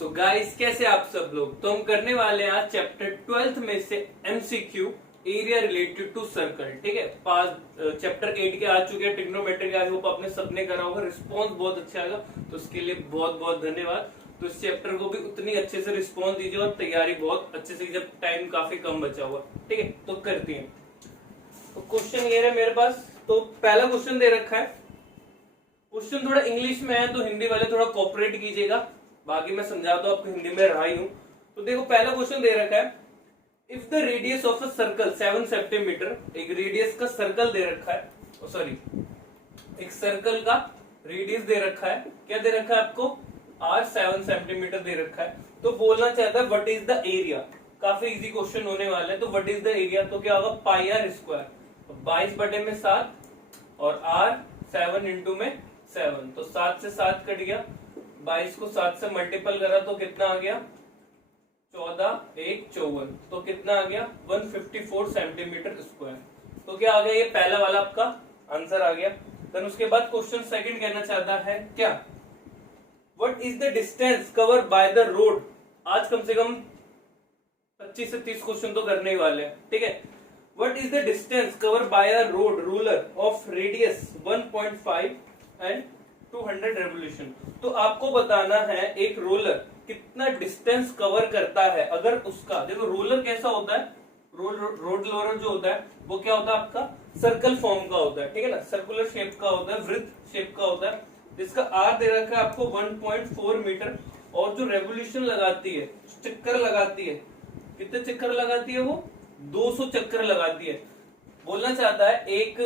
So guys कैसे आप सब लोग। तो हम करने वाले हैं आज चैप्टर 12th में से MCQ area related to circle. ठीक है, पास चैप्टर 8 के आ चुके हैं ट्रिग्नोमेट्री के। आई होप आपने सबने करा होगा, रिस्पॉन्स बहुत अच्छा आएगा, तो उसके लिए बहुत बहुत धन्यवाद। तो इस चैप्टर को भी उतनी अच्छे से रिस्पॉन्स दीजिए और तैयारी बहुत अच्छे से, जब टाइम काफी कम बचा हुआ। ठीक है, तो करते हैं। तो क्वेश्चन ये है मेरे पास। तो पहला क्वेश्चन दे रखा है। क्वेश्चन थोड़ा इंग्लिश में है तो हिंदी वाले थोड़ा कोऑपरेट कीजिएगा, बाकी मैं समझा दो आपको, हिंदी में रहा ही हूं। तो देखो पहला क्वेश्चन दे रखा है, if the radius of a circle 7 centimetre, एक रेडियस का सर्कल दे रखा है, सॉरी एक सर्कल का रेडियस दे रखा है। क्या दे रखा है आपको? r 7 सेंटीमीटर दे रखा है। तो बोलना चाहता है व्हाट इज द एरिया। काफी इजी क्वेश्चन होने वाला है। तो व्हाट इज द एरिया, तो क्या होगा पाई आर स्क्वायर, 22/7 और r 7 इंटू में 7, तो 7 से 7 कट गया, 22 को 7 से मल्टीपल करा तो कितना आ गया 14 1 54, तो कितना आ गया 154 सेंटीमीटर स्क्वायर। तो क्या आ गया, ये पहला वाला आपका आंसर आ गया। देन उसके बाद क्वेश्चन सेकंड कहना चाहता है क्या, what is the distance cover by the road. आज कम से कम 25 से 30 क्वेश्चन तो करने ही वाले हैं। ठीक है, what is the distance cover by a road ruler of radius 1.5 and 200 revolution. तो आपको बताना है एक रोलर कितना डिस्टेंस कवर करता है। अगर उसका, देखो रोलर कैसा होता है, रोड रोलर जो होता है वो क्या होता है आपका सर्कल फॉर्म का होता है। ठीक है ना, सर्कुलर शेप का होता है, वृत्त शेप का होता है, जिसका आर दे रखा है आपको 1.4 मीटर। और जो रेवोल्यूशन लगाती है, चक्कर लगाती है, कितने चक्कर लगाती है वो 200 चक्कर लगाती है। बोलना चाहता है एक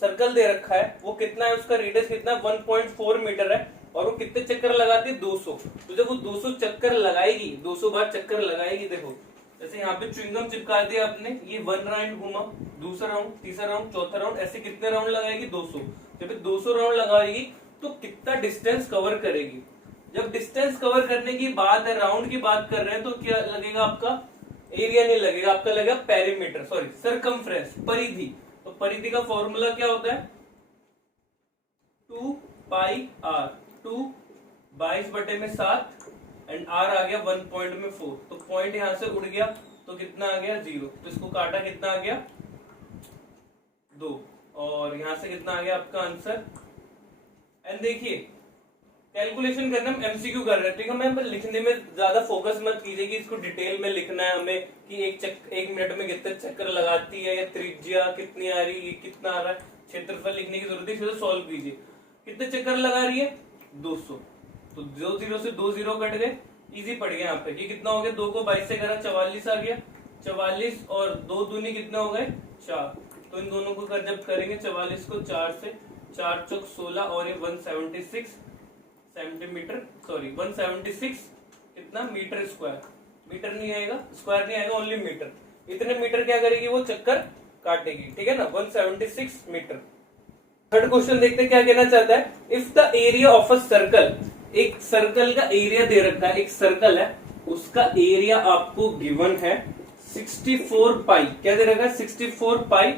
सर्कल दे रखा है, वो कितना है, उसका रेडियस कितना 1.4 मीटर है, और वो कितने चक्कर लगाती है 200। तो जब वो 200 चक्कर लगाएगी, 200 बार चक्कर लगाएगी, देखो जैसे यहाँ पे च्युइंगम चिपका दिया आपने, ये 1 राउंड घूमा, दूसरा राउंड, तीसरा राउंड, चौथा राउंड, ऐसे कितने राउंड लगाएगी 200। जब 200 राउंड लगाएगी तो कितना डिस्टेंस कवर करेगी। जब डिस्टेंस कवर करने की बात है, राउंड की बात कर रहे हैं, तो क्या लगेगा आपका एरिया नहीं लगेगा, आपका लगेगा पेरीमीटर, सॉरी सरकमफ्रेंस, परिधि। तो परिधि का फॉर्मूला क्या होता है 2 पाई r, 2 22/7 एंड r आ गया 1.4। तो पॉइंट यहां से उड़ गया तो कितना आ गया 0। तो इसको काटा कितना आ गया 2, और यहां से कितना आ गया आपका आंसर। एंड देखिए कैलकुलेशन करना, हम एमसीक्यू कर रहे हैं। ठीक है, मैं लिखने में ज्यादा फोकस मत कीजिए कि इसको डिटेल में लिखना है हमें कि एक मिनट में कितने चक्कर लगाती है, या त्रिज्या कितनी आ रही है, कितना आ रहा है, क्षेत्रफल लिखने की जरूरत है। इसे सॉल्व कीजिए, कितने चक्कर लगा रही है 200, तो 2 0 से 2 0 कट गए, इजी पड़ गया यहाँ पे। ये कितना हो गया, 2 को 22 से करा 44 आ गया, 44 और 2 दूनी कितने हो गए 4। तो इन दोनों को जब करेंगे 44 को 4 से, 4 चौक 16 और ये 176 सेंटीमीटर, सॉरी 176 कितना मीटर स्क्वायर, मीटर नहीं आएगा, स्क्वायर नहीं आएगा, ओनली मीटर। इतने मीटर क्या करेगी वो चक्कर काटेगी। ठीक है ना, 176 मीटर। थर्ड क्वेश्चन देखते क्या कहना चाहता है, if the area of a circle, एक सर्कल का एरिया दे रखा है, एक सर्कल है उसका एरिया आपको गिवन है 64 पाई, क्या दे रखा है 64 पाई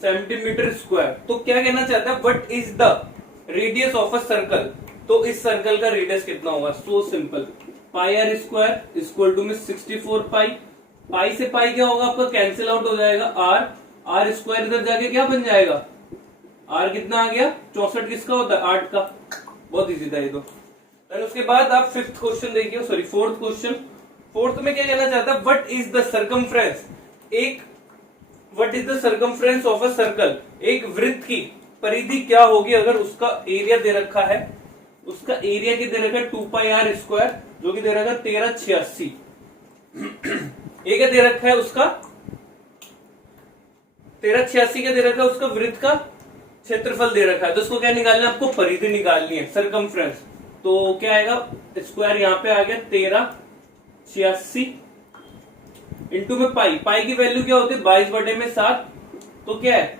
सेंटीमीटर स्क्वायर। तो क्या कहना चाहता है what is the radius of a circle. तो इस सर्कल का रेडियस कितना होगा, so simple, pi r square equal to में 64 पाई, पाई से पाई क्या होगा आपका कैंसिल आउट हो जाएगा, आर, आर स्क्वायर इधर जाके क्या बन जाएगा, आर कितना आ गया 64, किसका होता है 8 का। बहुत इजी था ये तो। और उसके बाद आप फिफ्थ क्वेश्चन देखिए, सॉरी फोर्थ क्वेश्चन। फोर्थ में क्या कहना चाहता है, व्हाट इज द सर्कमफ्रेंस, एक what is the circumference of a circle, एक वृत्त की परिधि क्या होगी अगर उसका एरिया दे रखा है, उसका एरिया की दे रखा है 2 पाई आर स्क्वायर, जो कि दे रखा है 1386। ये क्या दे रखा है उसका 1386, क्या दे रखा है उसका वृत्त का क्षेत्रफल दे रखा है। तो उसको क्या निकालना है आपको, परिधि निकालनी है, सरकमफ्रेंस। तो क्या आएगा, स्क्वायर यहाँ पे आ गया 1386 इंटू में पाई, पाई की वैल्यू क्या होती है 22/7। तो क्या है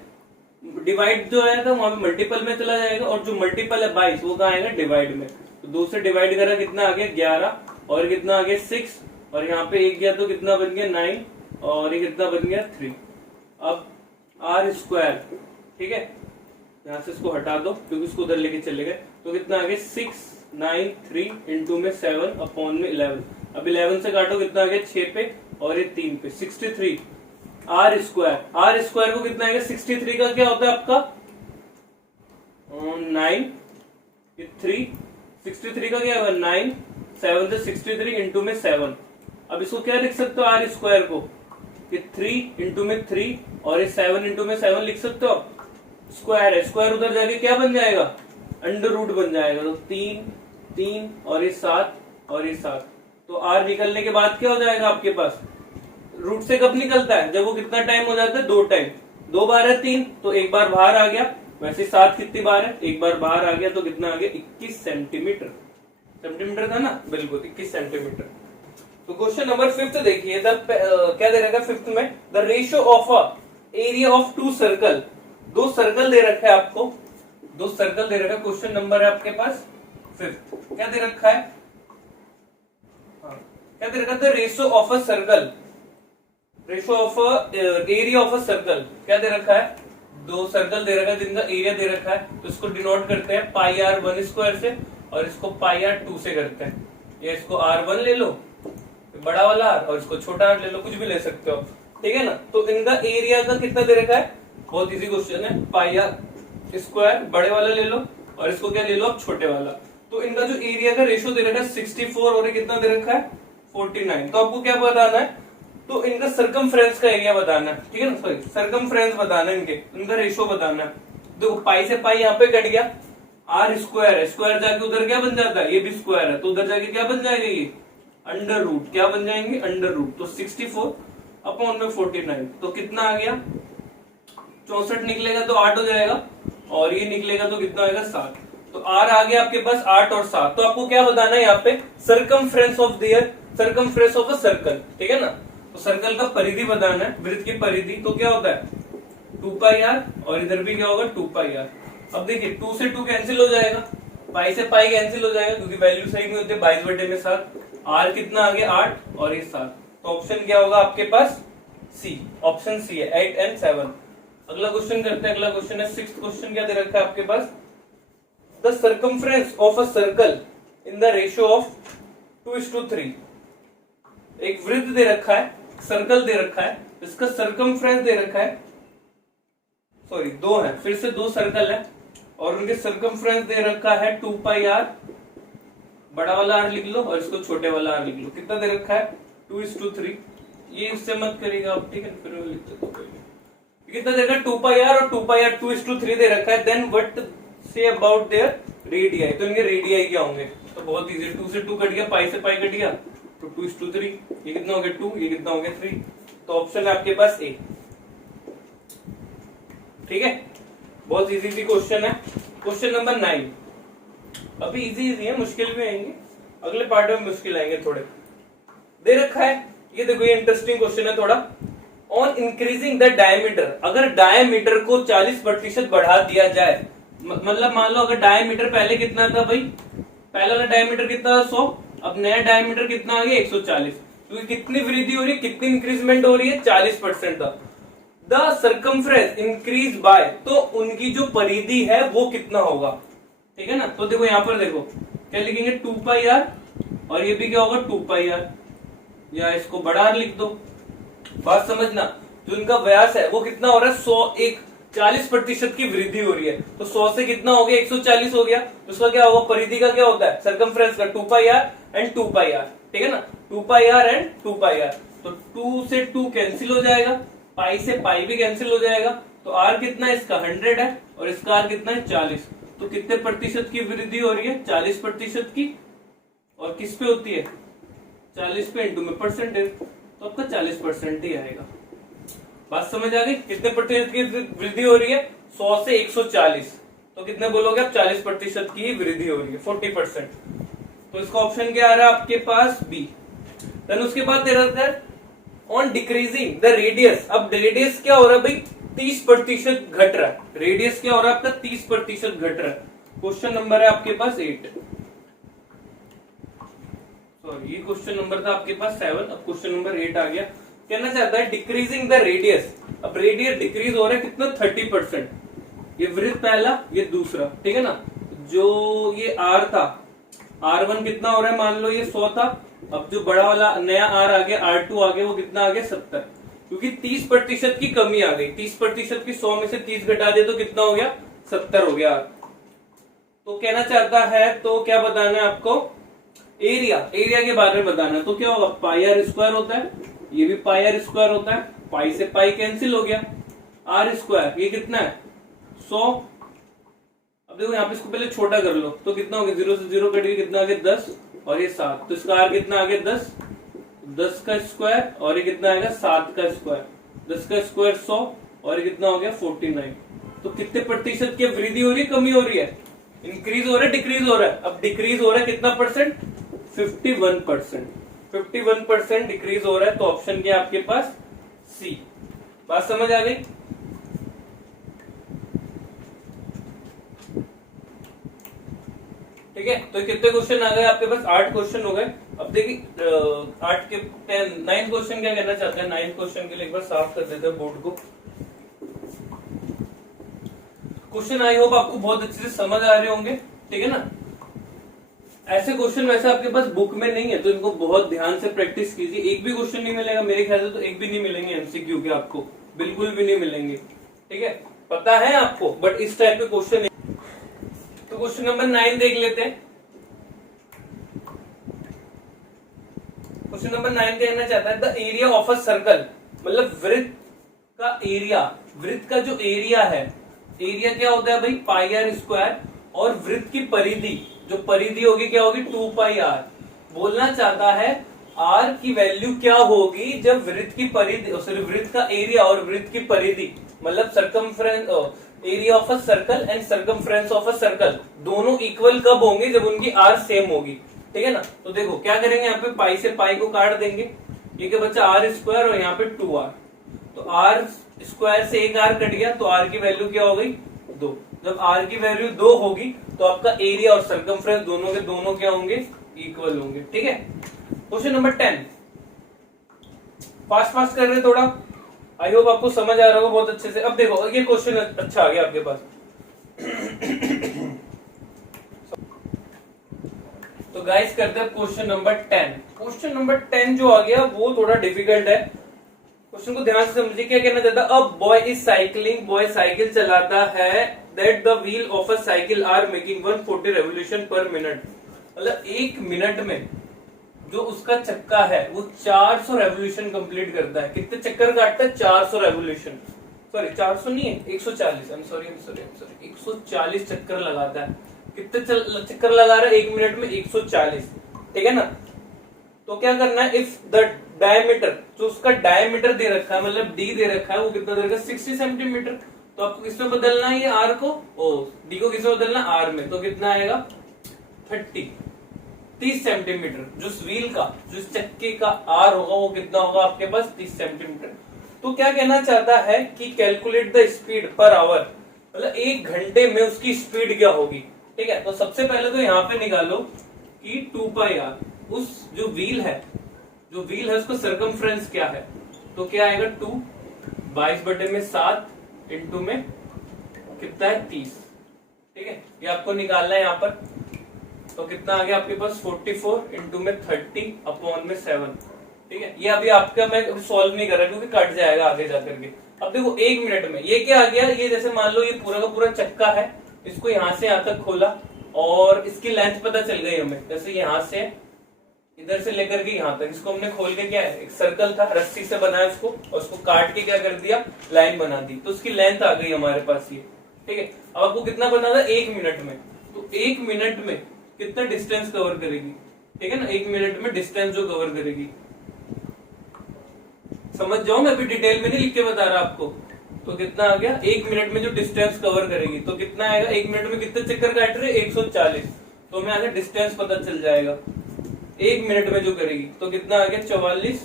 डिवाइड जो है वहां पे मल्टीपल में चला जाएगा, और जो मल्टीपल है 22 वो कहाँ आएगा डिवाइड में। तो 2 से डिवाइड करा कितना आ गया 11, और कितना आ गया 6, और यहाँ पे 1 गया तो कितना बन गया 9, और ये कितना बन गया 3। अब आर स्क्वायर, ठीक है, यहां से इसको हटा दो क्योंकि इसको उधर लेके चले गए, तो कितना आ गया 6 9 3 इंटू में 7 अपॉन में 11। अब 11 से काटो कितना आ गया 6 पे और ये 3 पे 63 आर स्क्वायर को कितना आएगा 63 का क्या होता है आपका 9 3 63 का क्या होगा 9 7 से 63 इंटू में 7। अब इसको क्या लिख सकते हो आर स्क्वायर को कि 3 इंटू में 3 और ये 7 इंटू में 7 लिख सकते हो आप। स्क्वायर है स्क्वायर उधर जाके क्या बन जाएगा अंडर रूट बन जाएगा। तो 3 और ये 7 और ये 7 तो आर निकलने के बाद क्या हो जाएगा आपके पास रूट से कब निकलता है जब वो कितना टाइम हो जाता है 2 टाइम 2 बार है 3 तो एक बार बाहर आ गया। वैसे 7 कितनी बार है एक बार बाहर आ गया तो कितना आ गया 21 सेंटीमीटर था ना बिल्कुल 21 सेंटीमीटर। तो क्वेश्चन नंबर 5 देखिए क्या दे रखा है 5 में the ratio of a area of 2 circle. 2 circle दे रखा है आपको 2 सर्कल दे रखा है। क्वेश्चन नंबर है आपके पास 5 क्या दे रखा है क्या दे रखा है the ratio of a circle ratio of area of a circle क्या दे रखा है 2 सर्कल दे रखा है जिनका एरिया दे रखा है। तो इसको डिनोट करते हैं पाई आर 1 स्क्वायर से और इसको पाई आर 2 से करते हैं। या इसको R1 ले लो बड़ा वाला आर और इसको छोटा आर ले लो कुछ भी ले सकते हो ठीक है ना। तो इनका एरिया का कितना दे रखा है बहुत इजी क्वेश्चन है पाई आर स्क्वायर बड़े वाला ले लो और इसको क्या ले लो आप छोटे वाला। तो इनका जो एरिया का रेशियो दे रखा है 64 और ये कितना दे रखा है 49। तो आपको क्या बताना है तो इनका सरकमफ्रेंस का एरिया बताना है ठीक है ना सॉरी सरकमफ्रेंस बताना है इनका रेशियो बताना है। देखो पाई से पाई यहाँ पे कट गया आर स्क्वायर है स्क्वायर जाके उधर क्या बन जाता है ये भी स्क्वायर है तो उधर जाके क्या बन जाएगा ये अंडर रूट क्या बन जाएंगे अंडर रूट। तो 64 अपॉन में 49 तो कितना आ गया 64 निकलेगा तो 8 हो जाएगा और ये निकलेगा तो कितना आएगा 7। तो आर आ गया आपके पास 8 और 7। तो आपको क्या बताना है यहाँ पे circumference of their circumference of a circle ठीक है ना। तो सर्कल का परिधि बताना है वृत्त की परिधि तो क्या होता है 2 पाई आर और इधर भी क्या होगा 2 पाई आर। अब देखिए 2 से 2 कैंसिल हो जाएगा पाई से पाई कैंसिल हो जाएगा क्योंकि वैल्यू सही नहीं होती 22/7 आर कितना आ गया 8 और ये 7। तो ऑप्शन क्या होगा आपके पास सी ऑप्शन सी है 8 and 7। अगला क्वेश्चन करते हैं। अगला क्वेश्चन है 6th क्वेश्चन क्या दे रखा है आपके पास the circumference of a circle in the ratio of 2:3। एक वृत्त दे रखा है सर्कल दे रखा है इसका सरकमफ्रेंस दे रखा है सॉरी 2 है फिर से 2 सर्कल है और उनके सरकमफ्रेंस दे रखा है 2 पाई आर बड़ा वाला आर लिख लो और इसको छोटे वाला आर लिख लो। कितना दे रखा है 2:3। ये इससे मत करिएगा आप ठीक है फिर लिख दो कितना दे रखा है 2 पाई आर और 2 पाई आर 2:3 दे रखा है। Then what say about their radii तो इनके रेडियाई क्या होंगे तो बहुत इजी 2 से 2 कट गया पाई से पाई कट गया तो 2:3 ये कितना हो गया 2 ये कितना हो गया 3। तो ऑप्शन है आपके पास ए ठीक है। बहुत इजी सी क्वेश्चन है। क्वेश्चन नंबर 9 अभी इजी है मुश्किल भी आएंगे अगले पार्ट में मुश्किल आएंगे थोड़े दे रखा है। ये देखो ये इंटरेस्टिंग क्वेश्चन है थोड़ा ऑन इंक्रीजिंग द डायमीटर अगर डायमीटर को 40% बढ़ा दिया जाए मतलब मान लो अगर डायमीटर पहले कितना था भाई पहला वाला डायमीटर कितना था 100 अब नया डायमीटर कितना आ गया 140 क्योंकि कितनी वृद्धि हो रही है कितनी इंक्रीजमेंट हो रही है 40% था। द सर्कमफ्रेंस इंक्रीज बाय तो उनकी जो परिधि है वो कितना होगा ठीक है ना। तो देखो यहाँ पर देखो क्या लिखेंगे 2 पाई आर और ये भी क्या होगा 2 पाई आर या इसको बड़ा आर लिख दो। बात समझना जो इनका व्यास है वो कितना हो रहा है 100 40% की वृद्धि हो रही है तो 100 से कितना हो गया 140 हो गया। तो उसका क्या होगा परिधि का क्या होता है सर्कमफ्रेंस का 2 पाई आर एंड 2 पाई आर ठीक है ना 2 पाई आर एंड 2 पाई आर। तो 2 से 2 कैंसिल हो जाएगा पाई से पाई भी कैंसिल हो जाएगा। तो आर कितना है इसका 100 है और इसका आर कितना है 40। तो कितने प्रतिशत की वृद्धि हो रही है 40% की और किस पे होती है 40 पे इंटू में परसेंटेज तो आपका 40% ही आएगा। बात समझ आ गई कितने प्रतिशत की वृद्धि हो रही है 100 से 140 तो कितने बोलोगे आप 40% की वृद्धि हो रही है 40%। तो इसका ऑप्शन क्या आ रहा है आपके पास बी। देन उसके बाद दे रहा है ऑन डिक्रीजिंग द रेडियस। अब रेडियस क्या हो रहा है भाई 30% घट रहा है रेडियस क्या हो रहा है आपका 30% घट रहा है। क्वेश्चन नंबर है आपके पास 8 सॉरी ये क्वेश्चन नंबर था आपके पास 7 अब क्वेश्चन नंबर 8 आ गया। कहना चाहता है डिक्रीजिंग द रेडियस। अब रेडियस डिक्रीज हो रहा है कितना 30%। ये वृत्त पहला ये दूसरा ठीक है ना जो ये आर था R1 कितना हो रहा है, मान लो ये 100 था, अब जो बड़ा वाला नया R आ गया, R2 आ गया, वो कितना आ गया 70, क्योंकि 30% की कमी आ गई। 30% की 100 में से 30 घटा दे तो कितना हो गया, 70 हो गया। तो कहना चाहता है, तो क्या बताना है आपको, एरिया के बारे में बताना है। तो क्या होगा, पाई आर स्क्वायर होता है, ये भी पाई आर स्क्वायर होता है, पाई से पाई कैंसिल हो गया, आर स्क्वायर ये कितना है 100। अब देखो यहाँ पे इसको पहले छोटा कर लो, तो कितना हो गया, 0 से 0 कट गया, कितना आ गया 10 और ये 7, तो इसका आर कितना आ गया 10, 10 का स्क्वायर और ये कितना आएगा 7 का स्क्वायर, 10 का स्क्वायर 100 और ये कितना हो गया 49। तो कितने प्रतिशत की वृद्धि हो रही है, कमी हो रही है, इंक्रीज हो रहा है, डिक्रीज हो रहा है। अब डिक्रीज हो रहा है कितना परसेंट, 51%, 51% डिक्रीज हो रहा है। तो ऑप्शन क्या है आपके पास, सी। बात समझ आ गई। ठीक है, तो कितने क्वेश्चन आ गए आपके पास, 8 क्वेश्चन हो गए। अब देखिए 8 के 9 क्वेश्चन क्या कहना चाहते हैं, 9 क्वेश्चन के लिए एक बार साफ कर देते हैं बोर्ड को। क्वेश्चन आई होप आपको बहुत अच्छे से समझ आ रहे होंगे, ठीक है ना। ऐसे क्वेश्चन वैसे आपके पास बुक में नहीं है, तो इनको बहुत ध्यान से प्रैक्टिस कीजिए। एक भी क्वेश्चन नहीं मिलेगा मेरे ख्याल से, तो एक भी नहीं मिलेंगे एमसीक्यू के, आपको बिल्कुल भी नहीं मिलेंगे। ठीक है, पता है आपको, बट इस टाइप के क्वेश्चन। तो क्वेश्चन नंबर 9 देख लेते हैं। क्वेश्चन नंबर 9 कहना चाहता है, the area of a circle, मतलब वृत्त का एरिया, वृत्त का जो एरिया है, एरिया क्या होता है भाई, पाई आर स्क्वायर, और वृत्त की परिधि, जो परिधि होगी क्या होगी 2 पाई आर। बोलना चाहता है आर की वैल्यू क्या होगी जब वृत्त की परिधि, सॉरी वृत्त का एरिया और वृत्त की परिधि, मतलब circumference, area of a circle and circumference of a circle, दोनों इक्वल कब होंगे, जब उनकी आर सेम होगी। ठीक है ना। तो देखो क्या करेंगे, यहाँ पे पाई से पाई को काट देंगे, ये क्या बच्चा आर स्क्वायर और यहाँ पे 2r, तो आर स्क्वायर से एक आर कट गया, तो आर की वैल्यू क्या हो गई 2। जब आर की वैल्यू 2 होगी तो आपका एरिया और सर्कमफ्रेंस दोनों के दोनों क्या होंगे, इक्वल होंगे। ठीक है। क्वेश्चन नंबर 10, फास्ट फास्ट कर रहे थोड़ा, आई होप आपको समझ आ रहा होगा बहुत अच्छे से। अब देखो ये क्वेश्चन अच्छा आ गया आपके पास। तो गाइस करते हैं क्वेश्चन नंबर 10। क्वेश्चन नंबर 10 जो आ गया वो थोड़ा डिफिकल्ट है। क्वेश्चन को ध्यान से समझिए, क्या कहना चाहता है, अब boy is cycling, boy cycle चलाता है, that the wheel of a cycle are making 140 revolution per minute, मतलब 1 मिनट में जो उसका चक्का है वो 400 रेवोल्यूशन कंप्लीट करता है। कितने चक्कर काटता है, 400 रेवोल्यूशन, सॉरी 400 नहीं है 140, आई एम सॉरी 140 चक्कर लगाता है। कितने चक्कर लगा रहा है 1 मिनट में, 140। ठीक है ना। तो क्या करना है, इफ द डायमीटर, जो उसका डायमीटर दे रखा है, मतलब डी दे रखा है, वो कितना दे रखा है 60 सेंटीमीटर, तो आपको किसमें बदलना है, ये आर को, डी को किसमें बदलना, आर में, तो कितना आएगा 30 सेंटीमीटर। जो व्हील का, जो चक्के का आर होगा वो कितना होगा आपके पास 30 सेंटीमीटर। तो क्या कहना चाहता है कि calculate the speed per hour, मतलब 1 घंटे में उसकी स्पीड क्या होगी। ठीक है, तो सबसे पहले तो यहाँ पे निकालो कि 2 पाई आर, उस जो व्हील है उसका सर्कमफ्रेंस क्या है, तो क्या आएगा 2, 22/7 इंटू में कितना है 30। ठीक है, ये आपको निकालना है यहाँ पर, तो कितना आ गया आपके पास 44 इंटू में 30 अपॉन में 7। ठीक है, ये अभी आपका मैं अभी सॉल्व नहीं कर रहा क्योंकि कट जाएगा आगे जाकर के। अब देखो 1 मिनट में ये क्या आ गया, ये जैसे मान लो ये पूरा का पूरा चक्का है, इसको यहाँ से यहाँ तक खोला और इसकी लेंथ पता चल गई हमें, जैसे यहाँ से इधर से लेकर के यहाँ तक, इसको हमने खोल के क्या है, एक सर्कल था, रस्सी से बनाया उसको, और उसको काट के क्या कर दिया, लाइन बना दी, तो उसकी लेंथ आ गई हमारे पास ये। ठीक है, अब आपको कितना बना था 1 मिनट में, तो 1 मिनट में कितना डिस्टेंस कवर करेगी। ठीक है ना, 1 मिनट में डिस्टेंस जो कवर करेगी, समझ जाओ, मैं अभी डिटेल में नहीं लिख के बता रहा आपको। तो कितना आ गया 1 मिनट में जो डिस्टेंस कवर करेगी, तो कितना आएगा 1 मिनट में कितने चक्कर काट रहे 140, तो हमें आगे डिस्टेंस पता चल जाएगा 1 मिनट में जो करेगी, तो कितना आ गया 44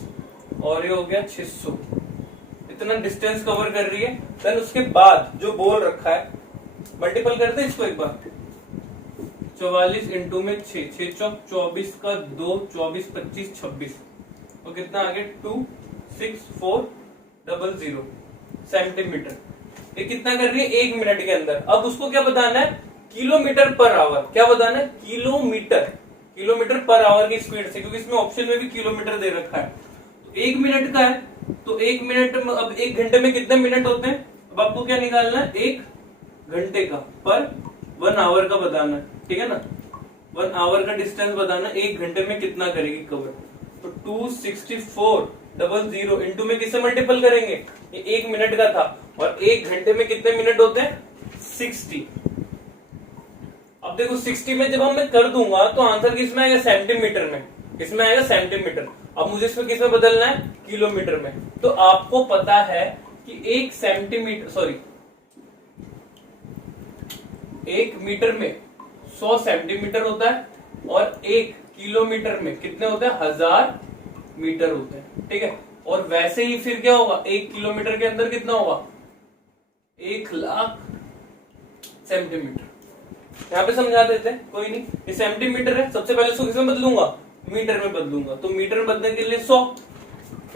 और ये हो गया 600, इतना डिस्टेंस कवर कर रही है। देन उसके बाद जो बोल रखा है, मल्टीपल करते हैं इसको एक बार, 44 इंटू में 6, 6 चौक 24 का 2, 24 25 26, तो कितना आ गया 26400 सेंटीमीटर। ये कितना कर रही है 1 मिनट के अंदर। अब उसको क्या बताना है, किलोमीटर पर आवर, क्या बताना है, किलोमीटर। किलोमीटर पर आवर की स्पीड से, क्योंकि इसमें ऑप्शन में भी किलोमीटर दे रखा है। तो 1 मिनट का है, तो 1 मिनट में, अब 1 घंटे में कितने मिनट होते हैं, अब आपको क्या निकालना है, 1 घंटे का पर 1 आवर का बताना है, ठीक है ना। 1 आवर का डिस्टेंस बताना, 1 घंटे में कितना करेगी कवर। तो 264,000 इंटू में किससे मल्टीपल करेंगे, ये 1 मिनट का था, और 1 घंटे में कितने मिनट होते हैं, 60। अब देखो 60 में जब हम मैं कर दूंगा तो आंसर किसमें आएगा, सेंटीमीटर में, इसमें आएगा सेंटीमीटर। अब मुझे इसमें किसमें बदलना है, किलोमीटर में। तो आपको पता है कि 1 सेंटीमीटर, सॉरी 1 मीटर में 100 सेंटीमीटर होता है, और 1 किलोमीटर में कितने होते हैं, 1000 मीटर होते हैं, ठीक है। और वैसे ही फिर क्या होगा, 1 किलोमीटर के अंदर कितना होगा, 1,00,000 सेंटीमीटर। यहाँ पे समझा देते हैं, कोई नहीं, ये सेंटीमीटर है, सबसे पहले इसको किसमें बदलूंगा, मीटर में बदलूंगा। तो मीटर में बदलने के लिए 100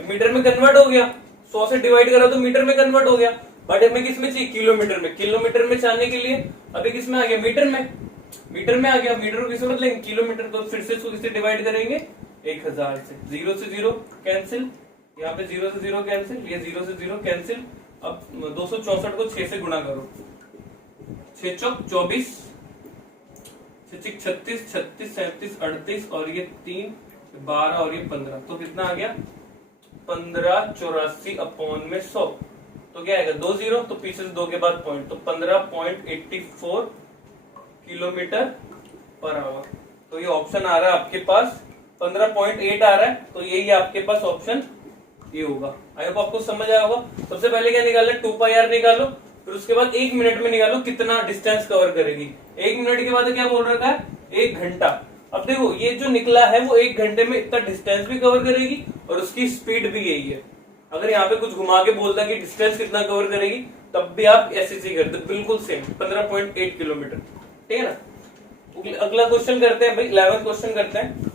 मीटर में कन्वर्ट हो गया, 100 से डिवाइड करा तो मीटर में कन्वर्ट हो गया, बट हमें किसमें चाहिए, किलोमीटर में। किलोमीटर में चाहने के लिए अभी किसमें आ गया, मीटर में, मीटर में आ गया। मीटर को किसमें बदलेंगे, किलोमीटर। तो फिर से इसको किससे डिवाइड करेंगे, 1000 से। 0 से 0 कैंसिल, यहाँ पे 0 से 0 कैंसिल, ये 0 से 0 कैंसिल। अब 264 को 6 से गुणा करो, 6 चौक 24, 6 36, 36 37 38, और ये 3 12 और ये 15, तो कितना आ गया, 1584 अपॉन में 100। तो क्या आएगा, 2 0, तो पीछे से 2 के बाद पॉइंट, तो 15.84 किलोमीटर पर आवर। तो ये ऑप्शन आ रहा है आपके पास 15.8 आ रहा है, तो यही आपके पास ऑप्शन ये होगा। आई होप आपको समझ आया होगा। सबसे पहले क्या निकालना है, 2πr निकालो, फिर उसके बाद 1 मिनट में निकालो कितना डिस्टेंस कवर करेगी। 1 मिनट के बाद क्या बोल रखा है, 1 घंटा। अब देखो ये जो निकला है वो 1 घंटे में इतना डिस्टेंस भी कवर करेगी और उसकी स्पीड भी यही है। अगर यहाँ पे कुछ घुमा के बोलता कि डिस्टेंस कितना कवर करेगी, तब भी आप ऐसे ही करते, बिल्कुल सेम 15.8 किलोमीटर, ठीक है ना। अगला क्वेश्चन करते हैं भाई, 11th क्वेश्चन करते हैं।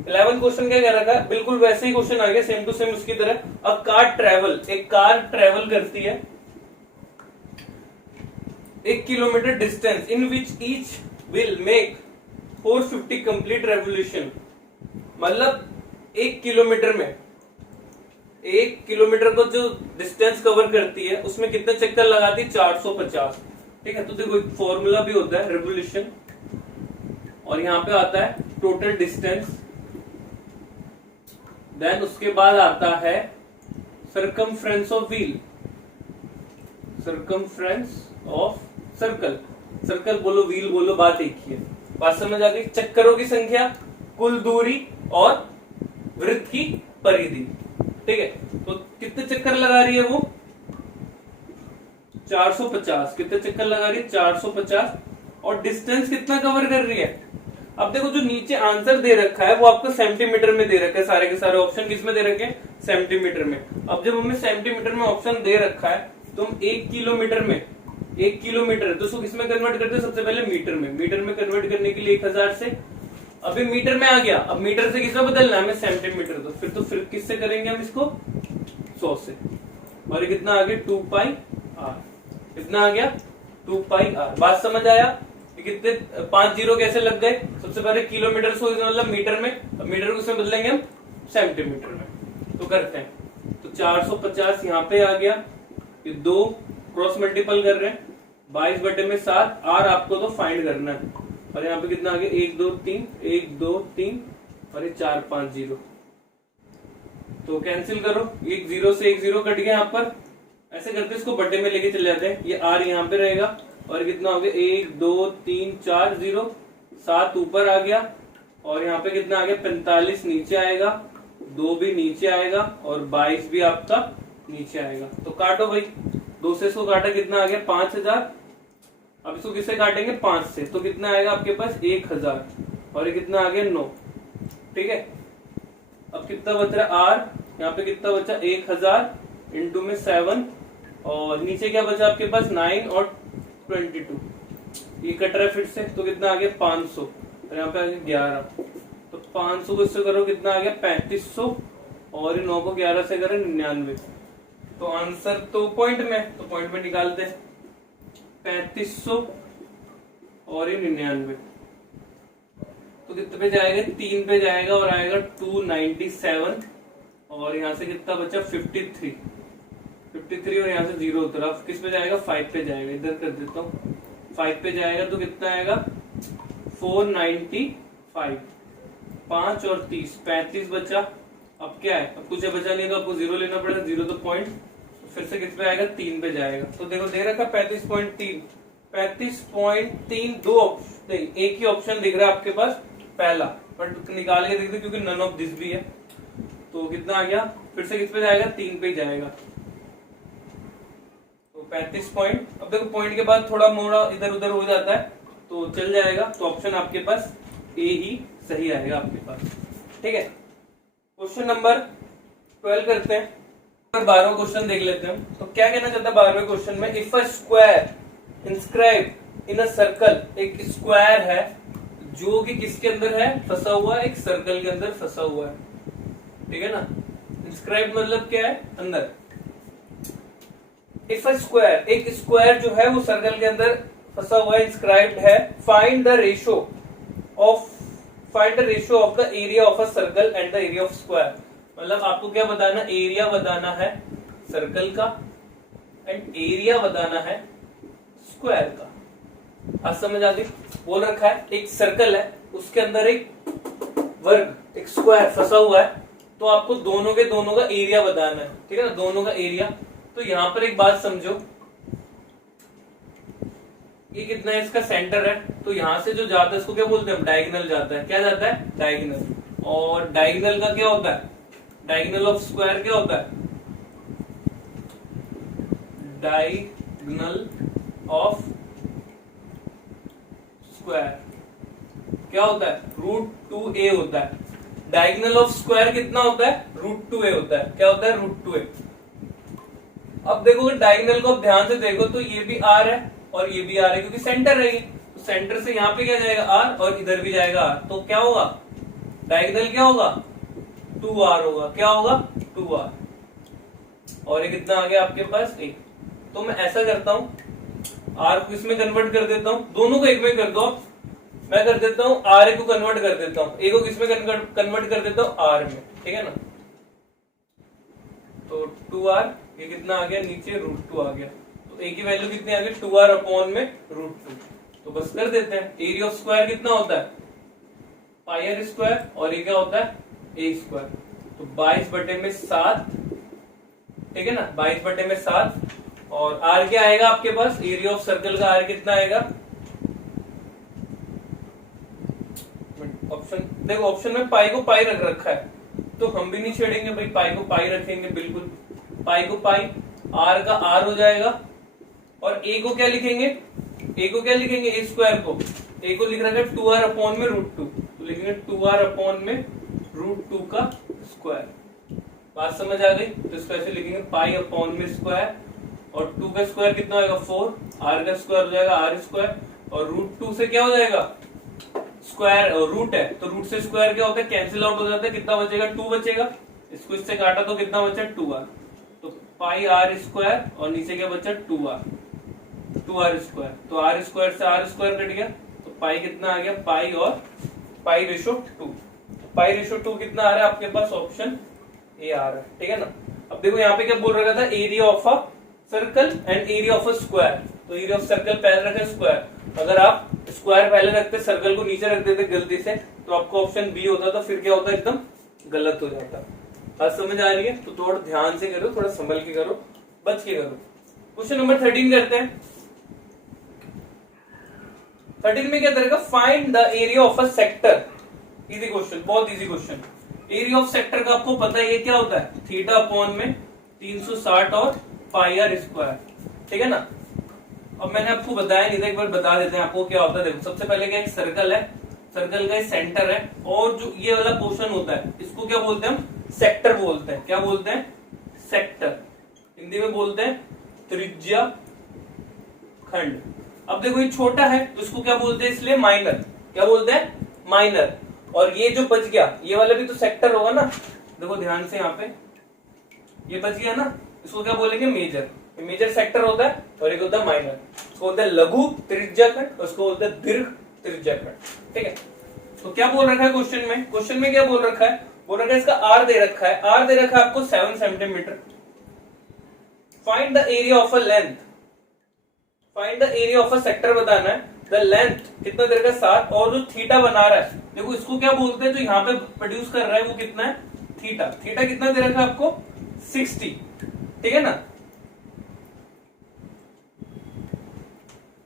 11th क्वेश्चन क्या कह रखा है, बिल्कुल वैसे ही क्वेश्चन आ गया, सेम टू सेम उसकी तरह। अ कार ट्रेवल, एक कार ट्रेवल करती है 1 kilometre distance in which each will make 450 complete revolution. मतलब 1 किलोमीटर में, 1 किलोमीटर को जो डिस्टेंस कवर करती है उसमें कितने चक्कर लगाती है, 450, ठीक है। तो देखो एक फॉर्मूला भी होता है रेवोल्यूशन, और यहाँ पे आता है टोटल डिस्टेंस, देन उसके बाद आता है circumference of wheel, circumference of circle, circle बोलो व्हील बोलो, बात एक ही है। बात समझ आ गई। चक्करों की संख्या, कुल दूरी और वृत्त की परिधि, ठीक है। तो कितने चक्कर लगा रही है वो, 450। कितने चक्कर लगा रही है, 450। और डिस्टेंस कितना कवर कर रही है। अब देखो जो नीचे आंसर दे रखा है वो आपको सेंटीमीटर में दे रखा है, सारे के सारे ऑप्शन किसमें दे रखे हैं, सेंटीमीटर में। अब जब हमें सेंटीमीटर में ऑप्शन दे रखा है तो हम 1 किलोमीटर में, 1 किलोमीटर तो उसको किसमें कन्वर्ट करते हैं, सबसे पहले मीटर में। मीटर में कन्वर्ट करने के लिए 1000 से, अभी मीटर में आ गया, अब मीटर से किसमें बदलना है हमें, सेंटीमीटर। तो फिर किससे करेंगे हम इसको, 100 से। और ये कितना आ गया, 2πr। कितना आ गया, 2πr। बात समझ आया, कितने 5 जीरो कैसे लग गए। सबसे पहले किलोमीटर से मतलब मीटर में, अब मीटर को इसमें बदलेंगे हम सेंटीमीटर में। तो करते हैं, तो 450 यहाँ पे आ गया, ये 2 क्रॉस मल्टीपल कर रहे हैं, 22/7। आर आपको तो फाइंड करना है, और यहाँ पे कितना आ गया, 1 2 3, 1 2 3, और ये 4 5 जीरो। तो कैंसिल करो, 1 0 से 1 0 कट गया यहाँ पर। ऐसे करते इसको बड्डे में लेके चले जाते हैं, ये आर यहाँ पे रहेगा, और कितना हो गया, 1 2 3 4 0, 7 ऊपर आ गया, और यहाँ पे कितना आ गया, 45 नीचे आएगा, 2 भी नीचे आएगा, और 22 भी आपका नीचे आएगा। तो काटो भाई, 2 से इसको काटा, कितना आ गया, 5000। अब इसको किससे काटेंगे, 5 से, तो कितना आएगा आपके पास, 1000, और ये कितना आ गया, 9, ठीक है। अब कितना बच रहा है, आर यहाँ पे कितना बचा, 1000 इंटू में 7, और नीचे क्या बचा आपके पास, 9 और 22, ये कट रहा है फिर से, तो कितना आ गया, 500, और यहाँ पे आ गया 11। तो 500 को इससे करो, कितना आ गया, 3500, और ये 9 को 11 से करें, 99। तो आंसर तो पॉइंट में, तो पॉइंट में निकालते हैं, 3500 और ये 99। तो कितने पे जाएगा, 3 पे जाएगा और आएगा 297, और यहाँ से कितना बचा 53 और यहाँ से 0 उतरा, किस पे जाएगा 5 पे जाएगा, इधर कर देता हूँ 5 पे जाएगा तो कितना आएगा 495, 5 और 30 35 बचा। अब क्या है, अब कुछ बचा नहीं तो आपको 0 लेना पड़ेगा, 0 तो पॉइंट, फिर से किस पे आएगा 3 पे जाएगा। तो देखो दे रखा 35.3 दो ऑप्शन, एक ही ऑप्शन दिख रहा है आपके पास पहला, बट निकाल के देखते क्योंकि नन ऑफ दिस भी है। तो कितना आ गया, फिर से किस पे जाएगा 3 पे जाएगा, तो 35 पॉइंट। अब देखो पॉइंट के बाद थोड़ा मोड़ा इधर उधर हो जाता है तो चल जाएगा, तो ऑप्शन आपके पास ए ही सही आएगा आपके पास। ठीक है, क्वेश्चन नंबर 12 करते हैं, 12वां क्वेश्चन देख लेते हैं। तो क्या कहना चाहता है 12वें क्वेश्चन में, if a square inscribe in a circle, एक स्क्वायर है जो कि किसके अंदर है, फंसा हुआ है, एक सर्कल के अंदर फंसा हुआ है। ठीक है ना, इंस्क्राइब मतलब क्या है, अंदर। इफ अ स्क्वायर, एक स्क्वायर जो है वो सर्कल के अंदर फंसा हुआ है, इंस्क्राइब्ड है। Find the ratio of the area of a circle and the area of square. मतलब आपको क्या बताना, एरिया बताना है सर्कल का एंड एरिया बताना है स्क्वायर का। आज समझ आ गई, बोल रखा है एक सर्कल है, उसके अंदर एक वर्ग, एक स्क्वायर फंसा हुआ है, तो आपको दोनों का एरिया बताना है। ठीक है ना, दोनों का एरिया। तो यहां पर एक बात समझो, ये कितना है, इसका सेंटर है, तो यहां से जो जाता है इसको क्या बोलते हैं, डायगोनल जाता है। क्या जाता है, डायगोनल। और डायगोनल का क्या होता है, डायगोनल ऑफ स्क्वायर क्या होता है, डायगोनल ऑफ स्क्वायर क्या होता है, √2a होता है। डायगोनल ऑफ स्क्वायर कितना होता है, √2a होता है। क्या होता है, √2a। अब देखो डायगोनल को ध्यान से देखो तो ये भी r है और ये भी r है, क्योंकि सेंटर रहेगी, तो सेंटर से यहाँ पे क्या जाएगा r, और इधर भी जाएगा r, तो क्या होगा, डायगोनल क्या होगा 2r होगा। क्या होगा 2r, और ये कितना आ गया आपके पास 1। तो मैं ऐसा करता हूं, r को इसमें कन्वर्ट कर देता हूं, दोनों को एक में कर दो, मैं कर देता हूं r को कन्वर्ट कर देता हूं, a को किसमें कन्वर्ट कर देता हूं, r में। ठीक है ना, तो 2r, ये कितना आ गया नीचे, √2 आ गया, तो a की वैल्यू कितनी आ गई, 2r अपॉन में √2। तो बस कर देते हैं, एरिया ऑफ स्क्वायर कितना होता है, πr स्क्वायर, और ये क्या होता है a स्क्वायर, तो 22/7। ठीक है ना, 22/7, और r क्या आएगा आपके पास, एरिया ऑफ सर्कल का r कितना आएगा, ऑप्शन देखो, ऑप्शन में पाई को पाई रख रखा है, तो हम भी नहीं छेड़ेंगे भाई, पाई को पाई रखेंगे बिल्कुल, पाई को पाई, r का r हो जाएगा, और a को क्या लिखेंगे, a स्क्वायर को, a को लिख रखा है 2r अपॉन में √2, तो लिखेंगे 2r अपॉन में √2 का स्क्वायर। बात समझ आ गई, तो इसको ऐसे लिखेंगे पाई अपॉन में स्क्वायर, और 2 का स्क्वायर कितना होगा 4, r का स्क्वायर हो जाएगा r स्क्वायर, और √2 से क्या हो जाएगा, स्क्वायर रूट है, तो रूट से स्क्वायर क्या होता है, कैंसिल आउट हो जाता है, कितना बचेगा 2 बचेगा, इसको इससे काटा तो कितना बचा 2r, तो पाई r स्क्वायर, और नीचे क्या बचा 2r स्क्वायर, तो r स्क्वायर से r स्क्वायर कट गया, तो पाई कितना आ गया, पाई और पाई रेशो 2, पाई रेशो 2 कितना आ रहा है आपके पास, ऑप्शन ए आ रहा है। ठीक है ना, अब देखो यहाँ पे क्या बोल रखा था, area of a circle and area of a square, तो एरिया ऑफ सर्कल पहले रखे स्क्वायर, अगर आप स्क्वायर पहले रखते सर्कल को नीचे रख देते गलती से, तो आपको ऑप्शन बी होता, तो फिर क्या होता, एकदम गलत हो जाता। बात समझ आ रही है, तो थोड़ा ध्यान से करो, थोड़ा संभल के करो, बच के करो। क्वेश्चन नंबर 13 करते हैं। 13 में क्या करेगा, find the area of a sector. Easy question, बहुत easy question. Area of sector का आपको पता है ये क्या होता है, थीटा अपॉन में 360 और पाई r स्क्वायर। ठीक है ना, अब मैंने आपको बताया नहीं था, एक बार बता देते हैं आपको क्या होता है। देखो सबसे पहले क्या, एक सर्कल है, सर्कल का सेंटर है, और जो ये वाला पोर्शन होता है इसको क्या बोलते हैं, हम सेक्टर बोलते हैं। क्या बोलते हैं, सेक्टर, हिंदी में बोलते हैं त्रिज्या खंड। अब देखो ये छोटा है तो इसको क्या बोलते हैं, इसलिए माइनर। क्या बोलते हैं, माइनर। और ये जो बच गया ये वाला भी तो सेक्टर होगा ना, देखो ध्यान से, यहाँ पे ये बच गया ना, इसको क्या बोलेंगे, मेजर। मेजर सेक्टर होता है, और एक होता है माइनर, उसको बोलते हैं लघु त्रिज्या खंड, उसको बोलते हैं दीर्घ त्रिज्या खंड। ठीक है, तो क्या बोल रखा है क्वेश्चन में क्या बोल रखा है, बोल रखा है इसका आर दे रखा है, आर दे रखा है आपको 7 centimetre. Find the area of a length, find the area of a sector बताना है। द लेंथ कितना दे रखा है 7, और जो थीटा बना रहा है, देखो इसको क्या बोलते हैं, जो यहाँ पे प्रोड्यूस कर रहा है वो कितना है, थीटा। थीटा कितना दे रखा है आपको 60, ठीक है ना,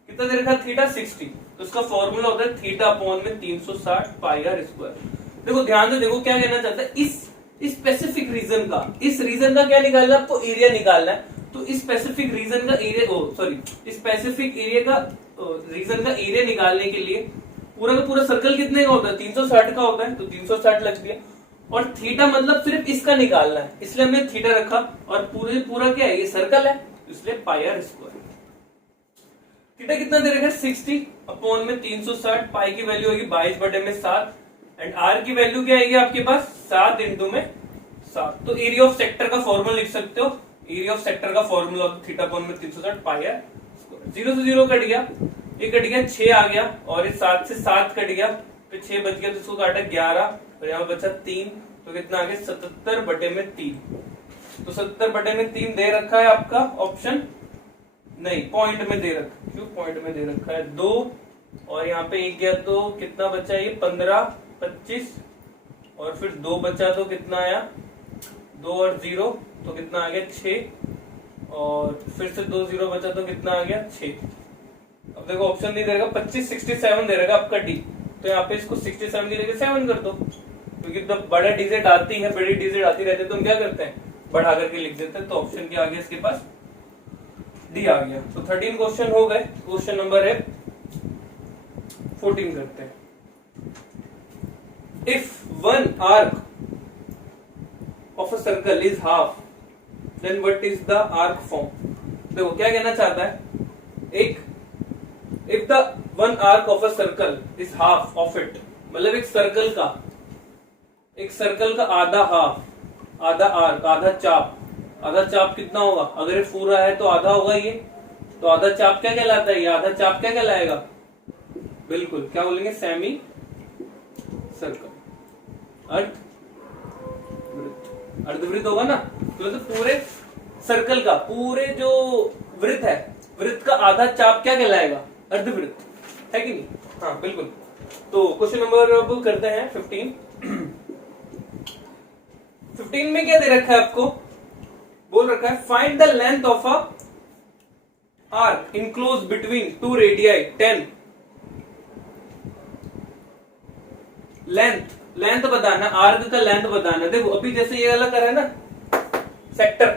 कितना दे रखा है थीटा 60। तो इसका फॉर्मूला होता है थीटा अपॉन में 360 पाई आर स्क्वायर। देखो ध्यान से देखो क्या कहना चाहता है, इस स्पेसिफिक रीजन का, इस रीजन का क्या निकालना है आपको, एरिया निकालना है। तो इस स्पेसिफिक रीजन का एरिया, स्पेसिफिक एरिया का रीजन का एरिया निकालने के लिए पूरा का पूरा सर्कल कितने का होता है, 360 का होता है, तो 360 लग दिया। और थीटा मतलब सिर्फ इसका निकालना है, इसलिए हमने थीटा रखा, और पूरा क्या है, ये सर्कल है, इसलिए पाई आर स्क्वायर। थीटा कितना दे रखा है 60 अपॉन में 360, पाई की वैल्यू होगी 22/7, एंड आर की वैल्यू क्या आएगी आपके पास 7 इंटू में 7। तो एरिया ऑफ सेक्टर का फॉर्मूला लिख सकते हो, एरिया ऑफ सेक्टर का फॉर्मूला थीटा अपॉन में 360 पाई आर। 0 से 0 कट गया, ये कट गया, 6 आ गया, और ये 7 से 7 कट गया, फिर 6 बच गया, तो इसको काटा 11, और यहाँ बचा 3, तो कितना आ गया 77/3। तो 70/3 दे रखा है आपका ऑप्शन, नहीं पॉइंट में दे रखा, क्यों पॉइंट में दे रखा है 2, और यहाँ पे 1 गया तो कितना बचा, ये 15, 25, और फिर 2 बचा तो कितना आया 2 और 0, तो कितना आ गया 6, और फिर से 2 0 बचा तो कितना आ गया 6। अब देखो ऑप्शन नहीं दे रखा 25, 67 दे रखा आपका डी, तो यहाँ पे इसको 67 की जगह 7 कर दो, क्योंकि जब बड़ा डिजिट आती है, बड़ी डिजिट आती रहती है, तो हम क्या करते हैं बढ़ा करके लिख देते हैं। तो ऑप्शन क्या आ गया इसके पास, डी आ गया। तो 13 क्वेश्चन हो गए, क्वेश्चन नंबर है 14 करते हैं। If one arc of a circle is half, then what is the arc form. देखो क्या कहना चाहता है, if the one arc of a circle is half of it, मतलब एक सर्कल का आधा हाफ, आधा आर्क, आधा चाप, आधा चाप कितना होगा, अगर ये पूरा है तो आधा होगा ये, तो आधा चाप क्या कहलाता है, ये आधा चाप क्या कहलाएगा, बिल्कुल क्या बोलेंगे, सेमी सर्कल, अर्धवृत्त होगा ना। तो पूरे सर्कल का, पूरे जो वृत्त है, वृत्त का आधा चाप क्या कहलाएगा, अर्धवृत्त, है कि नहीं, हाँ बिल्कुल। तो क्वेश्चन नंबर अब करते हैं 15 में क्या दे रखा है आपको, बोल रखा है find the length of a arc enclose between 2 radii 10। Length बताना, आर्क का लेंथ बताना। देखो अभी जैसे ये वाला करा है ना सेक्टर,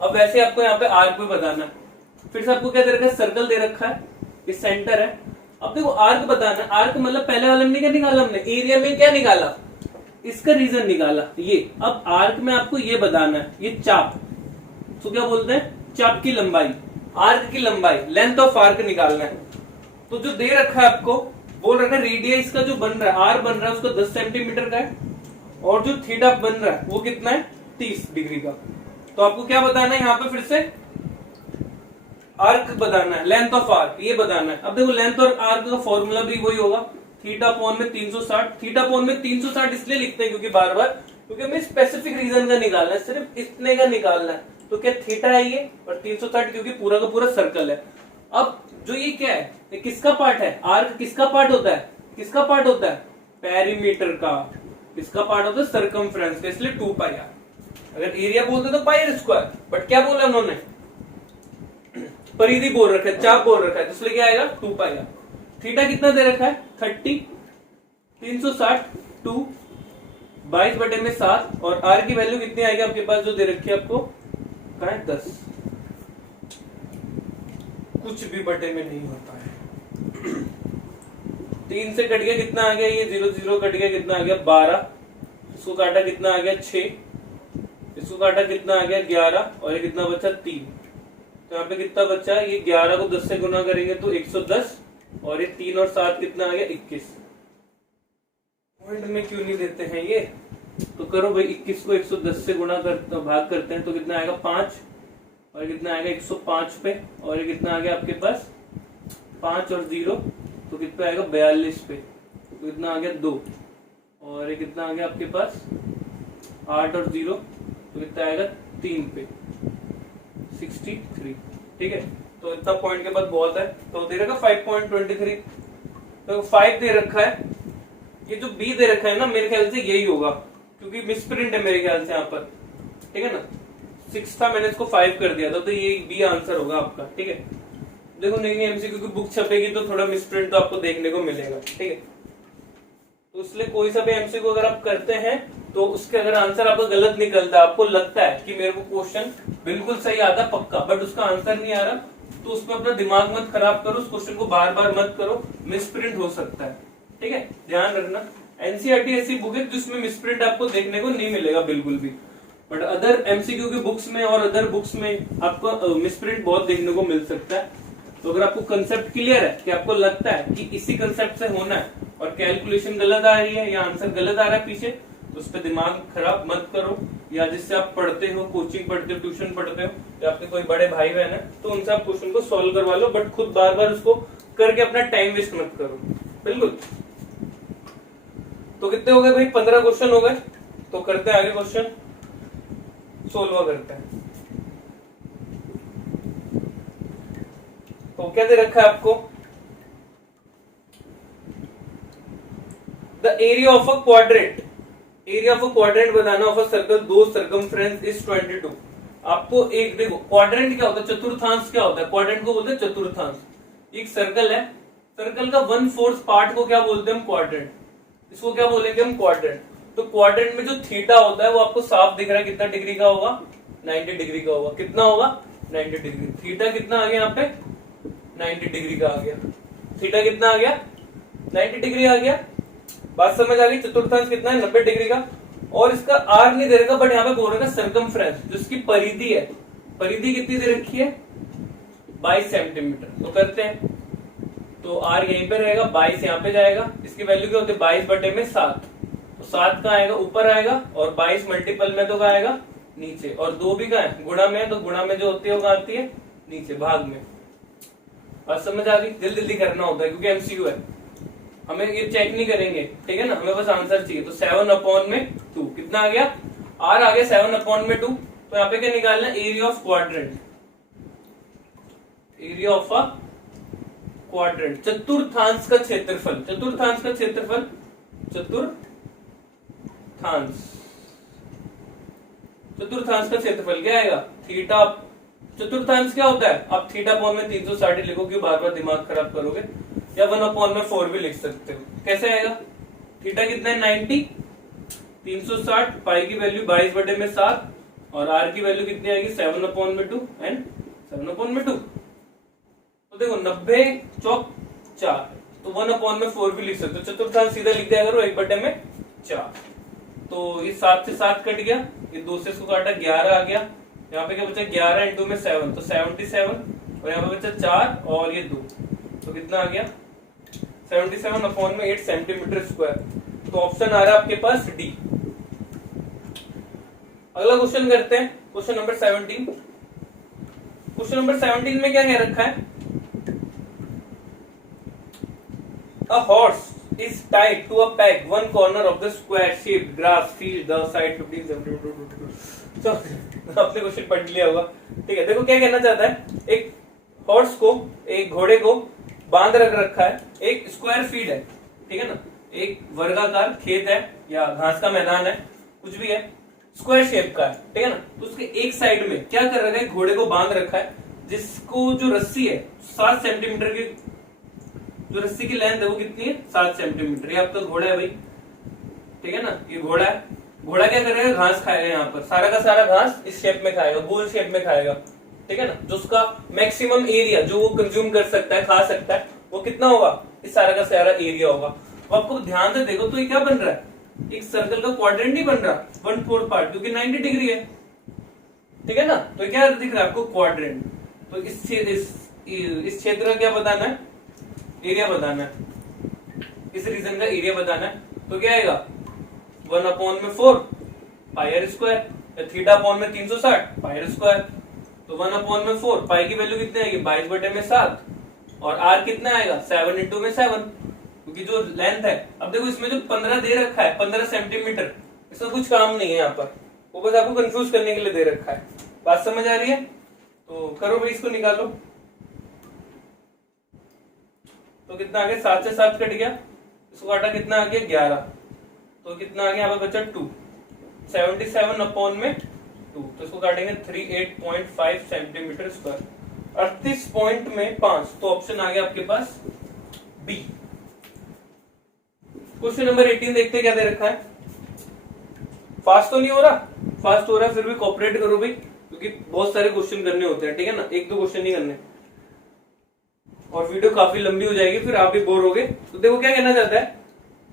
अब वैसे आपको यहाँ पे आर्क भी बताना। फिर से आपको क्या दे रखा है, सर्कल दे रखा है, ये सेंटर है। अब देखो आर्क बताना, आर्क मतलब पहले वाले में क्या निकाला हमने, एरिया में क्या निकाला, इसका रीजन निकाला ये। अब आर्क में आपको ये बताना है, ये चाप, तो क्या बोलते हैं चाप की लंबाई, आर्क की लंबाई, लेंथ ऑफ आर्क निकालना है। तो जो दे रखा है आपको, बोल रखा है रेडियस का जो बन रहा है, आर बन रहा है उसका 10 सेंटीमीटर का है, और जो थीटा बन रहा है वो कितना है 30 डिग्री का। तो आपको क्या बताना है यहाँ पे, फिर से आर्क बताना है, लेंथ ऑफ आर्क ये बताना है। अब देखो लेंथ और आर्क का फॉर्मूला भी वही होगा, थीटा अपॉन में 360। थीटा अपॉन में 360 इसलिए लिखते हैं क्योंकि बार बार, क्योंकि हमें स्पेसिफिक रीजन का निकालना है, सिर्फ इतने का निकालना है। तो क्या थीटा है ये, और 360 क्योंकि पूरा का पूरा सर्कल है। अब जो ये क्या है, ये किसका पार्ट है, आर्क किसका पार्ट होता है, किसका पार्ट होता है, पेरीमीटर का। किसका पार्ट होता है, सर्कमफ्रेंस का, इसलिए 2 पाई आर। अगर एरिया बोलते तो पाई आर स्क्वायर, बट क्या बोला उन्होंने, परिधि बोल रखा है, चाप बोल रखा है, तो इसलिए क्या आएगा 2 पाई आर। थीटा कितना दे रखा है 30, 360 2 22/7, और आर की वैल्यू कितनी आएगी आपके पास, जो दे रखी है आपको कहा है 10। कुछ भी बटे में नहीं होता है। 3 से कट गया कितना आ गया, ये 0 0 कट गया कितना आ गया 12, इसको काटा कितना आ गया 6, इसको काटा कितना आ गया 11, और ये कितना बचा 3। तो यहाँ पे कितना बचा, ये 11 को 10 से गुना करेंगे तो 110, और ये 3 और 7 कितना आ गया 21। पॉइंट में क्यों नहीं देते हैं ये, तो करो भाई 21 को 110 से गुना करते भाग करते हैं तो कितना आएगा 5, और कितना आएगा 105 पे, और ये कितना आ गया आपके पास 5 और 0, तो कितना आएगा 42 पे। तो कितना आ गया 2, और ये कितना आ गया आपके पास 8 और 0, तो कितना आएगा 3 पे 63। ठीक है, तो इतना पॉइंट के बाद बहुत है, तो दे रखा 5.23, तो 5 दे रखा है। ये जो बी दे रखा है ना, मेरे ख्याल से यही होगा, क्योंकि मिसप्रिंट है मेरे ख्याल से यहाँ पर। ठीक है ना, 6 था, मैंने इसको 5 कर दिया था, तो ये बी आंसर होगा आपका। ठीक है, देखो नई नई एमसीक्यू की बुक छपेगी तो थोड़ा मिसप्रिंट तो आपको देखने को मिलेगा। ठीक है, तो इसलिए कोई सा भी एमसीक्यू अगर आप करते हैं तो उसके अगर आंसर आपका गलत निकलता है, आपको लगता है कि मेरे को क्वेश्चन बिल्कुल सही आता पक्का, बट उसका आंसर नहीं आ रहा, तो उसमें अपना दिमाग मत खराब करो, उस क्वेश्चन को बार बार मत करो, मिसप्रिंट हो सकता है। ठीक है, ध्यान रखना। एनसीईआरटी ऐसी बुक है जिसमें मिसप्रिंट आपको देखने को नहीं मिलेगा बिल्कुल भी, बट अदर एमसीक्यू की बुक्स में और अदर बुक्स में आपको मिसप्रिंट बहुत देखने को मिल सकता है। तो अगर आपको कंसेप्ट क्लियर है कि आपको लगता है कि इसी कंसेप्ट से होना है और कैलकुलेशन गलत आ रही है या आंसर गलत आ रहा है पीछे, तो उस पर दिमाग खराब मत करो, या जिससे आप पढ़ते हो, कोचिंग पढ़ते हो, ट्यूशन पढ़ते हो, या आपके कोई बड़े भाई बहन है, तो उनसे आप क्वेश्चन को सॉल्व करवा लो, बट खुद बार बार उसको करके अपना टाइम वेस्ट मत करो। बिल्कुल। तो कितने हो गए भाई? 15 क्वेश्चन हो गए। तो करते हैं आगे क्वेश्चन, 16वां करते हैं। तो क्या दे रखा है आपको? The area of a quadrant, area of a quadrant बताना ऑफ अ सर्कल, दो सर्कमफ्रेंस इज 22। आपको एक देखो, क्वाड्रेंट क्या होता है, चतुर्थांश क्या होता है, क्वाड्रेंट को बोलते हैं चतुर्थांश। एक सर्कल है, सर्कल का 1/4 पार्ट को क्या बोलते हैं हम? क्वाड्रेंट। इसको क्या बोलेंगे हम? क्वाड्रेंट। तो क्वाड्रेंट में जो थीटा होता है वो आपको साफ दिख रहा है, कितना डिग्री का होगा? 90 डिग्री का होगा। कितना होगा? 90 डिग्री। थीटा कितना आ गया यहाँ पे? 90 डिग्री का आ गया। थीटा कितना आ गया? 90 डिग्री आ गया। बात समझ आ गई? चतुर्थांश कितना है? 90 डिग्री का। और इसका आर नहीं दे रखा, बट यहाँ पे बोल रखा सर्कमफ्रेंस, जो इसकी परिधि है, परिधि कितनी दे रखी है? 22 सेंटीमीटर। तो करते हैं, तो आर यहीं पे रहेगा, 22 यहाँ पे जाएगा, इसकी वैल्यू क्या होती है? 22/7। तो 7 का आएगा ऊपर आएगा, और 22 मल्टीपल में तो आएगा नीचे, और 2 भी का है गुणा में, तो गुणा में जो होती है वो आती है नीचे भाग में। बात समझ आ गई? जल्दी जल्दी करना होता है क्योंकि एमसीक्यू है, हमें ये चेक नहीं करेंगे। ठीक है ना, हमें बस आंसर चाहिए। तो 7/2 कितना आ गया? आर आ गया 7/2। तो यहाँ पे क्या निकालना है? Area of quadrant, area of a quadrant, चतुर्थांश का क्षेत्रफल, चतुर्थांश का क्षेत्रफल, चतुर्थांश का क्षेत्रफल क्या आएगा? थीटा। चतुर्थांश क्या होता है? आप थीटा अपॉन में 360 लिखो, क्यों बार बार दिमाग खराब करोगे, या 1/4 भी लिख सकते हो। कैसे आएगा? थीटा कितना है? 90, 360, पाई की वैल्यू 22/7, और आर की वैल्यू कितनी आएगी? 7/2 एंड 7/2। तो देखो 90 चौक 4, तो 1/4 भी लिख सकते हो। चतुर्थांश सीधा लिख दिया करो 1/4। तो ये 7 से 7 कट गया, ये 2 से इसको काटा, 11 आ गया। यहाँ पे क्या बचा? 11 इंटू में 7, तो 77, और यहाँ पे बचा 4 और ये 2, तो कितना आ गया? 77/8 सेंटीमीटर स्क्वायर। तो ऑप्शन आ रहा है आपके पास डी। अगला क्वेश्चन करते हैं, क्वेश्चन नंबर 17। क्वेश्चन नंबर 17 में क्या कह रखा है? A horse is tied to a peg, one corner of the square-shaped grass field, the side 15 centimeter. तो आपने क्वेश्चन पढ़ लिया होगा। ठीक है, देखो क्या कहना चाहता है। एक हॉर्स को, एक घोड़े को बांध रख रखा है, एक स्क्वायर फील्ड है, ठीक है ना, एक वर्गाकार खेत है या घास का मैदान है, कुछ भी है, स्क्वायर शेप का है, ठीक है ना। तो उसके एक साइड में क्या कर रखा है? घोड़े को बांध रखा है, जिसको जो रस्सी है 7 सेंटीमीटर की, जो रस्सी की लेंथ है वो कितनी है? 7 सेंटीमीटर। ये आपका घोड़ा है भाई, ठीक है ना, ये घोड़ा है। घोड़ा क्या करेगा? घास खाएगा, यहाँ पर सारा का सारा घास इस शेप में खाएगा, गोल शेप में खाएगा, ठीक है ना। जो उसका मैक्सिमम एरिया जो वो कंज्यूम कर सकता है, खा सकता है, वो कितना होगा? इस सारा का सारा एरिया होगा। तो आपको ध्यान से देखो, तो ये क्या बन रहा है? एक सर्कल का क्वाड्रेंट नहीं बन रहा, 1/4 पार्ट, क्योंकि 90 डिग्री है, ठीक है ना। तो ये क्या दिख रहा है आपको? क्वाड्रेंट। तो इस क्षेत्र का क्या बताना है? एरिया बताना है, इस रीजन का एरिया बताना है। तो क्या आएगा? 1/4 पाई आर स्क्वायर, या थीटा अपॉन में 360 पाई आर स्क्वायर। तो 1/4 पाई की वैल्यू कितनी आएगी? 22/7, और आर कितना आएगा? 7 इंटू में 7, क्योंकि जो लेंथ है, अब देखो इसमें जो 15 दे रखा है 15 सेंटीमीटर, इसका कुछ काम नहीं है यहाँ पर, वो बस आपको कंफ्यूज करने के लिए दे रखा है। बात समझ आ रही है? तो करो भाई, इसको निकालो। तो कितना आ गया, 7 से 7 कट गया, इसको काटा कितना आ गया 11, तो कितना आ गया यहाँ पर बचा 2, 77 अपॉन में 2, तो इसको काटेंगे 38.5 सेंटीमीटर स्क्वायर, 38 पॉइंट में 5, तो ऑप्शन आ गया आपके पास बी। क्वेश्चन नंबर 18 देखते क्या दे रखा है। फास्ट तो नहीं हो रहा, फास्ट हो रहा है फिर भी कोऑपरेट करो भाई, क्योंकि बहुत सारे क्वेश्चन करने होते हैं, ठीक है ना, एक दो क्वेश्चन नहीं करने, और वीडियो काफी लंबी हो जाएगी, फिर आप भी बोर होगे। तो देखो क्या कहना चाहता है,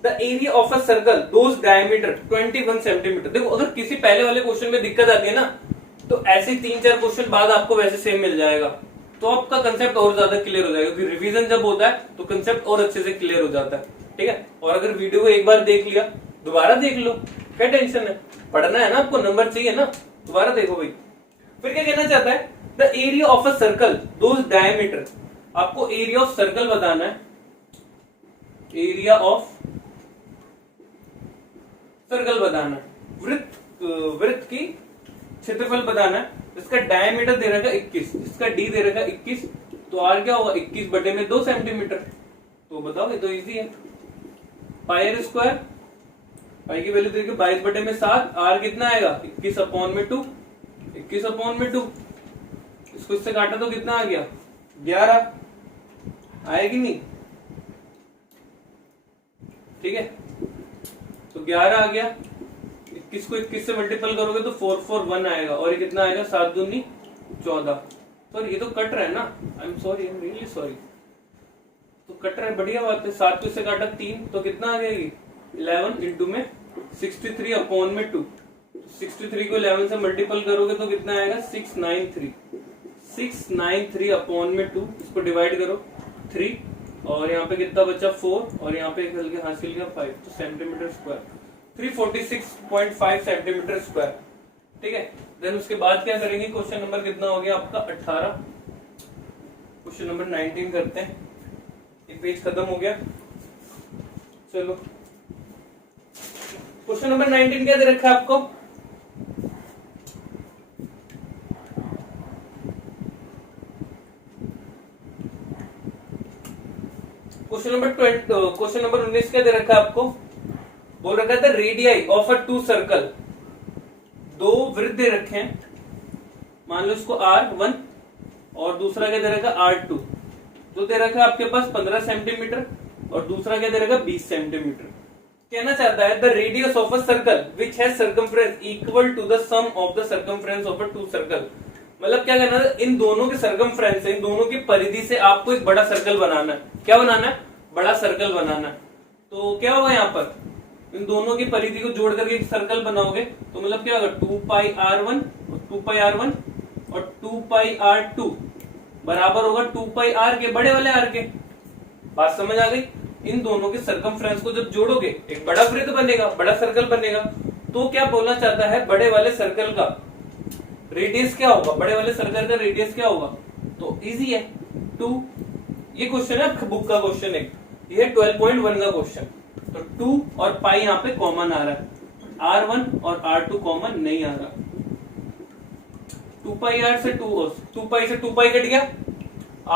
the area of a circle those diameter 21 centimetre. देखो अगर किसी पहले वाले क्वेश्चन में दिक्कत आती है ना, तो ऐसे 3-4 क्वेश्चन बाद आपको वैसे सेम मिल जाएगा, तो आपका कंसेप्ट और ज्यादा क्लियर हो जाएगा, क्योंकि रिवीजन जब होता है तो कंसेप्ट और अच्छे से क्लियर हो जाता है, ठीक है। और अगर वीडियो को एक बार देख लिया, दोबारा देख लो, क्या टेंशन है, पढ़ना है ना आपको, नंबर चाहिए ना, दोबारा देखो भाई। फिर क्या कहना चाहता है, the area of a circle those diameter, आपको एरिया ऑफ सर्कल बताना है, एरिया ऑफ सर्कल बताना है, वृत्त की क्षेत्रफल बताना है, इसका डायमीटर दे रखा 21, इसका डी दे रखा 21, तो आर क्या होगा 21 बटे में 2 सेंटीमीटर, तो बताओ ये तो इजी है। पाई आर स्क्वायर, पाई की वैल्यू देखिए 22 बटे में 7, आर कितना आएगा 21 अपॉन में 2, 21 अपॉन में 2, इसको इससे काटा तो कितना आ गया 11, आएगी नहीं, ठीक है, तो 11 आ गया, 21 को 21 से मल्टीपल करोगे तो 441 आएगा, और ये कितना आएगा 7 दूनी 14, सॉरी ये तो कट रहा है ना, I am sorry, I am really sorry, तो कट रहा है, बढ़िया बात है, 7 को इससे काटा 3, तो कितना आ जाएगी 11 इंटू में 63 अपॉन में 2, 63 को 11 से मल्टीपल करोगे तो कितना आएगा 693 अपॉन में 2, इसको डिवाइड करो 3, और यहाँ पे कितना बचा 4, और यहाँ पे हासिल किया 5, तो सेंटीमीटर स्क्वायर 346.5 सेंटीमीटर स्क्वायर, ठीक है। देन उसके बाद क्या करेंगे, क्वेश्चन नंबर कितना हो गया आपका 18, क्वेश्चन नंबर 19 करते हैं, एक पेज खत्म हो गया। चलो क्वेश्चन नंबर 19 क्या दे रखा है आपको, क्वेश्चन नंबर 19 क्या दे रखा है आपको, बोल रखा था रेडियाई ऑफ अ 2 सर्कल, 2 वृत्त दे रखे हैं, मान लो इसको R1 और दूसरा क्या दे रखा R2, तो दे रखा आपके पास 15 सेंटीमीटर और दूसरा क्या दे रखा 20 सेंटीमीटर। कहना चाहता है the radius of a circle which has circumference equal to the sum of the circumference of a 2 circle, मतलब क्या करना है, इन दोनों के सर्कमफ्रेंस, इन दोनों की परिधि से आपको एक बड़ा सर्कल बनाना है, क्या बनाना है, बड़ा सर्कल बनाना है। तो क्या होगा यहाँ पर, इन दोनों की परिधि को जोड़ करके एक सर्कल बनाओगे, तो मतलब क्या होगा 2 पाई R1 और 2 पाई R1 और 2 पाई R2 बराबर होगा 2 पाई R के, बड़े वाले R के, बात समझ आ गई। इन दोनों के सर्कमफ्रेंस को जब जोड़ोगे एक बड़ा वृत्त बनेगा, बड़ा सर्कल बनेगा। तो क्या बोलना चाहता है, बड़े वाले सर्कल का रेडियस क्या होगा, बड़े वाले सर्कल का रेडियस क्या होगा, तो इजी है 2, ये क्वेश्चन है बुक का क्वेश्चन है, ये 12.1 का क्वेश्चन, तो 2 और पाई यहाँ पे कॉमन आ रहा है, R1 और R2 कॉमन नहीं आ रहा, 2 पाई R से 2 पाई से 2 पाई कट गया,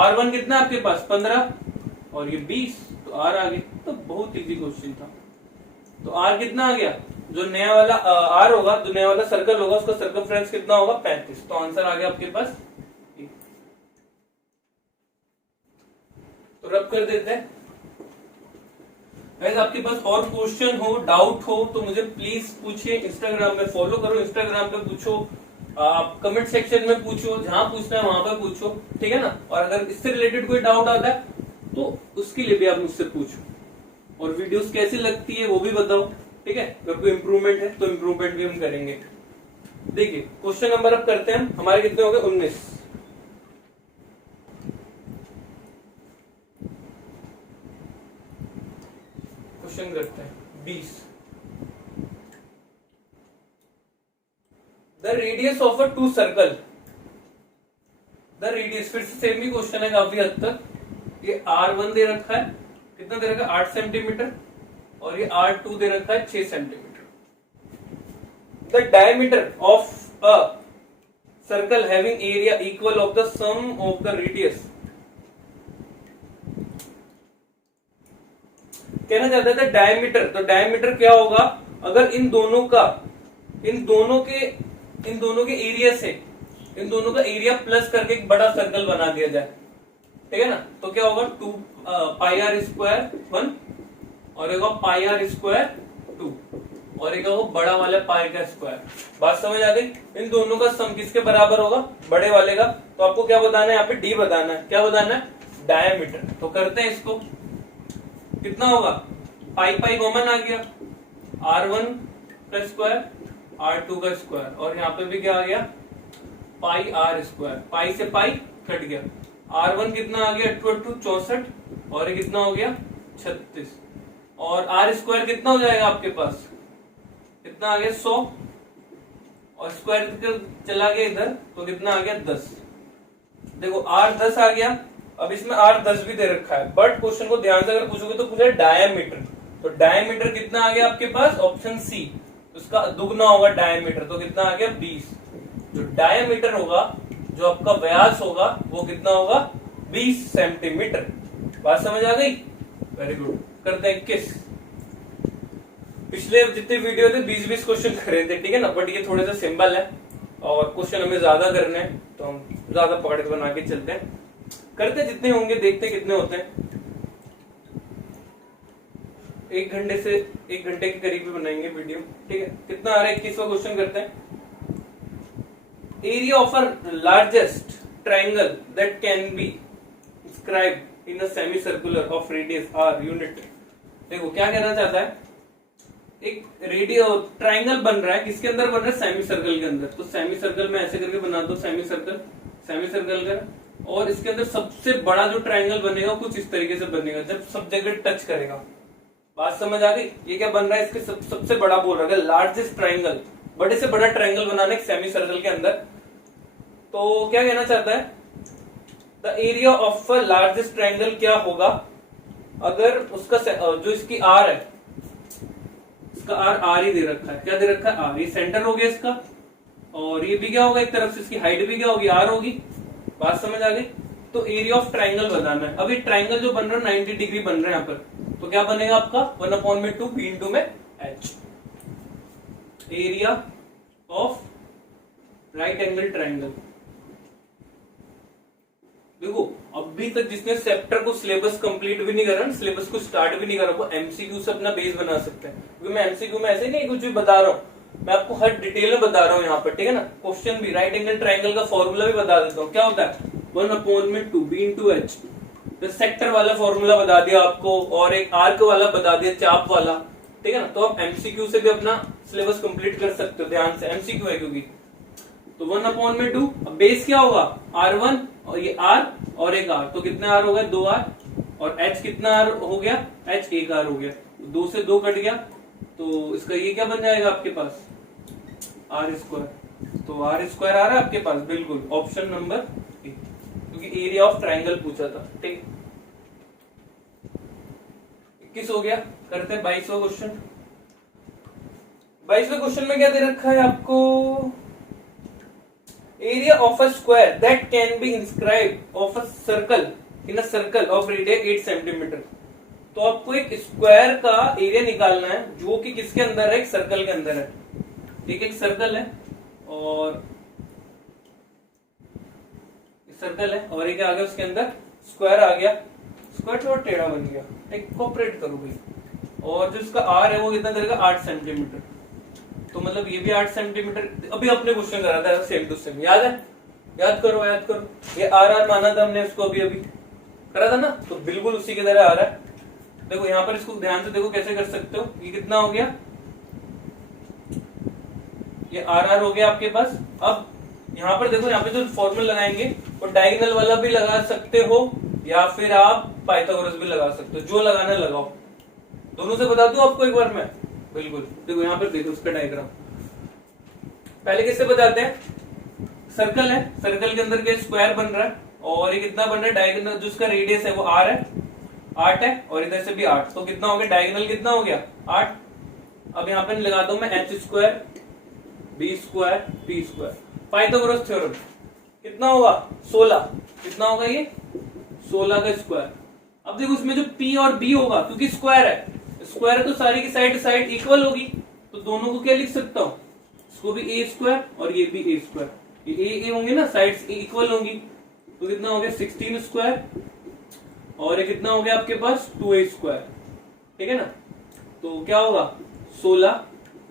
R1 कितना आपके पास 15 और ये 20, तो R आ गया, तो बहुत इजी क्वेश्चन था। तो R कितना आ गया, जो नया वाला R होगा, जो नया वाला सर्कल होगा उसका सर्कमफ्रेंस कितना होगा 35, तो आंसर आ गया आपके पास। तो रब कर देते हैं। गाइस आपके पास और क्वेश्चन हो, डाउट हो तो मुझे प्लीज पूछिए, इंस्टाग्राम में फॉलो करो, इंस्टाग्राम पे पूछो, आप कमेंट सेक्शन में पूछो, जहां पूछना है वहां पर पूछो, ठीक है ना। और अगर इससे रिलेटेड कोई डाउट आता है तो उसके लिए भी आप मुझसे पूछो, और वीडियोस कैसी लगती है वो भी बताओ, ठीक है। अगर कोई इंप्रूवमेंट है तो इंप्रूवमेंट भी हम करेंगे। देखिए क्वेश्चन नंबर अब करते हैं हम, हमारे कितने हो गए 19। क्वेश्चन करते हैं 20, the radius of a 2 circle, the radius, फिर से सेम ही क्वेश्चन है काफी हद तक, ये R1 दे रखा है कितना दे रखा है 8 सेंटीमीटर, और ये R2 दे रखा है 6 centimetre. The diameter of a circle having area equal of the sum of the radius. कहना चाहता था डायमीटर, तो डायमीटर क्या होगा अगर इन दोनों के एरिया से इन दोनों का एरिया प्लस करके एक बड़ा सर्कल बना दिया जाए, ठीक है ना। तो क्या होगा 2 पाई आर स्क्वायर 1 और एक पाई आर स्क्वायर 2 और एक वो बड़ा वाला पाई का स्क्वायर। बात समझ आ गई। इन दोनों का सम किसके बराबर होगा, बड़े वाले का। तो आपको क्या बताना है, यहाँ पे डी बताना है। क्या बताना है, डायमीटर। तो करते हैं इसको, कितना होगा पाई पाई कॉमन आ गया, R1 का स्क्वायर R2 का स्क्वायर, और यहाँ पे भी क्या आ गया पाई आर स्क्वायर, पाई से पाई कट गया। R1 कितना आ गया 64 और ये कितना हो गया 36, और आर स्क्वायर कितना हो जाएगा आपके पास, कितना आ गया 100 और स्क्वायर चला गया इधर तो कितना आ गया 10। देखो R10 आ गया। अब इसमें R10 भी दे रखा है, बट क्वेश्चन को ध्यान से अगर पूछोगे तो पूछा डायमीटर। तो डायमीटर कितना आ गया आपके पास, ऑप्शन सी, उसका दुगना होगा डायमीटर, तो कितना आ गया 20। जो डायमीटर होगा, जो आपका व्यास होगा, वो कितना होगा 20 सेंटीमीटर। बात समझ आ गई, वेरी गुड। करते हैं 21। पिछले जितने वीडियो थे 20-20 क्वेश्चन कर रहे थे, ठीक है ना, बट ये थोड़े से सिंपल है और क्वेश्चन हमें ज्यादा करने हैं, तो हम ज्यादा पकड़ के बना के चलते हैं। करते जितने होंगे, देखते कितने होते हैं। 1 घंटे के करीब भी बनाएंगे वीडियो, ठीक है। कितना आ रहा है 21वां क्वेश्चन करते हैं। Area of a largest triangle that can be inscribed in a semi circular of radius r unit. देखो क्या कहना चाहता है, एक रेडियो ट्राइंगल बन रहा है, किसके अंदर बन रहा है, सेमी सर्कल के अंदर। तो सेमी सर्कल में ऐसे करके बना दो, सेमी सर्कल कर, और इसके अंदर सबसे बड़ा जो ट्राइंगल बनेगा कुछ इस तरीके से बनेगा, जब सब जगह टच करेगा। बात समझ आ गई। ये क्या बन रहा है, इसके सबसे बड़ा बोल रहा है लार्जेस्ट ट्राइंगल, बड़े से बड़ा ट्राइंगल बनाना है सेमी सर्कल के अंदर। तो क्या कहना चाहता है, the area of a largest triangle क्या होगा अगर उसका जो इसकी आर है, इसका आर ही दे रखा है। क्या दे रखा है, आर। ये सेंटर हो गया इसका, और ये भी क्या होगा, एक तरफ से इसकी हाइट भी क्या होगी, आर होगी। बात समझ आ गई। तो एरिया ऑफ ट्राइंगल बताना है। अब ये ट्राइंगल जो बन रहा है 90 डिग्री बन रहा है यहाँ पर, तो क्या बनेगा आपका 1/2 बी इंटू में H. Area of right angle triangle. देखो अभी तक जिसने चैप्टर को सिलेबस कंप्लीट भी नहीं करा, सिलेबस को स्टार्ट भी नहीं करा, वो एमसीक्यू से अपना बेस बना सकते हैं। क्योंकि मैं एमसीक्यू में ऐसे नहीं कुछ भी बता रहा हूँ, मैं आपको हर डिटेल में बता रहा हूँ यहाँ पर, ठीक है ना। क्वेश्चन भी राइट एंगल ट्राइंगल का फॉर्मूला भी बता देता हूँ। क्या होता है 1/2 बी इंटू एच। तो सेक्टर वाला फॉर्मूला बता दिया आपको, और एक आर्क वाला बता दिया, चाप वाला, ठीक है ना। तो आप एमसीक्यू से भी अपना सिलेबस कंप्लीट कर सकते हो, ध्यान से, एमसीक्यू है क्योंकि। तो 1/2, अब बेस क्या होगा R1 और ये R और एक R, तो कितने R हो गए 2R, और H कितना R हो गया, H 1R हो गया। 2 से 2 कट गया, तो इसका ये क्या बन जाएगा आपके पास R स्क्वायर। तो R स्क्वायर आ रहा है आपके पास, बिल्कुल ऑप्शन नंबर ए, क्योंकि एरिया ऑफ ट्राइंगल पूछा था, ठीक। 21 हो गया। करते हैं 22वां क्वेश्चन। 22वें क्वेश्चन में क्या दे रखा है आपको, area of a square that can be inscribed of a circle in a circle of radius 8 centimetre. तो आपको एक स्क्वायर का एरिया निकालना है जो कि किसके अंदर है, एक सर्कल के अंदर है। एक सर्कल है और सर्कल है, और एक आ गया उसके अंदर स्क्वायर आ गया, स्क्वायर थोड़ा टेढ़ा बन गया, एक कोऑपरेट करो भाई। और जो इसका आर है वो कितना करेगा 8 सेंटीमीटर, तो मतलब ये भी 8 सेंटीमीटर। अभी अपने क्वेश्चन करा था सेम टू सेम, याद है, याद करो। ये आर माना था हमने इसको, अभी करा था ना, तो बिल्कुल उसी की तरह आ रहा है। देखो यहाँ पर इसको ध्यान से देखो कैसे कर सकते हो। ये कितना हो गया, ये आर हो गया आपके पास। अब यहाँ पर देखो, यहाँ पे जो फॉर्मूला लगाएंगे वो डायगोनल वाला भी लगा सकते हो, या फिर आप पाइथागोरस भी लगा सकते हो, जो लगाना लगाओ। दोनों से बता दूं आपको एक बार मैं, बिल्कुल। देखो यहाँ पर देखो उसका डायग्राम। पहले किससे बताते हैं, सर्कल है, सर्कल के अंदर के स्क्वायर बन रहा है, और ये कितना बन रहा है डायगोनल, जो उसका रेडियस है वो आर है। 8 है और इधर से भी 8, तो कितना हो गया, डायगोनल कितना हो गया 8। अब यहाँ पे लगा दो मैं h square b square p square, Pythagoras theorem कितना होगा 16, कितना होगा ये 16 का स्क्वायर। अब देखो उसमें जो p और b होगा, क्योंकि स्क्वायर है, स्क्वायर तो सारी की साइड साइड इक्वल होगी, तो दोनों को क्या लिख सकता हूँ, इसको भी a स्क्वायर और ये भी a स्क्वायर, ये a होंगे ना, साइड्स इक्वल होंगी, तो कितना हो गया 16 स्क्वायर और ये कितना हो गया आपके पास 2a स्क्वायर, ठीक है ना। तो क्या होगा 16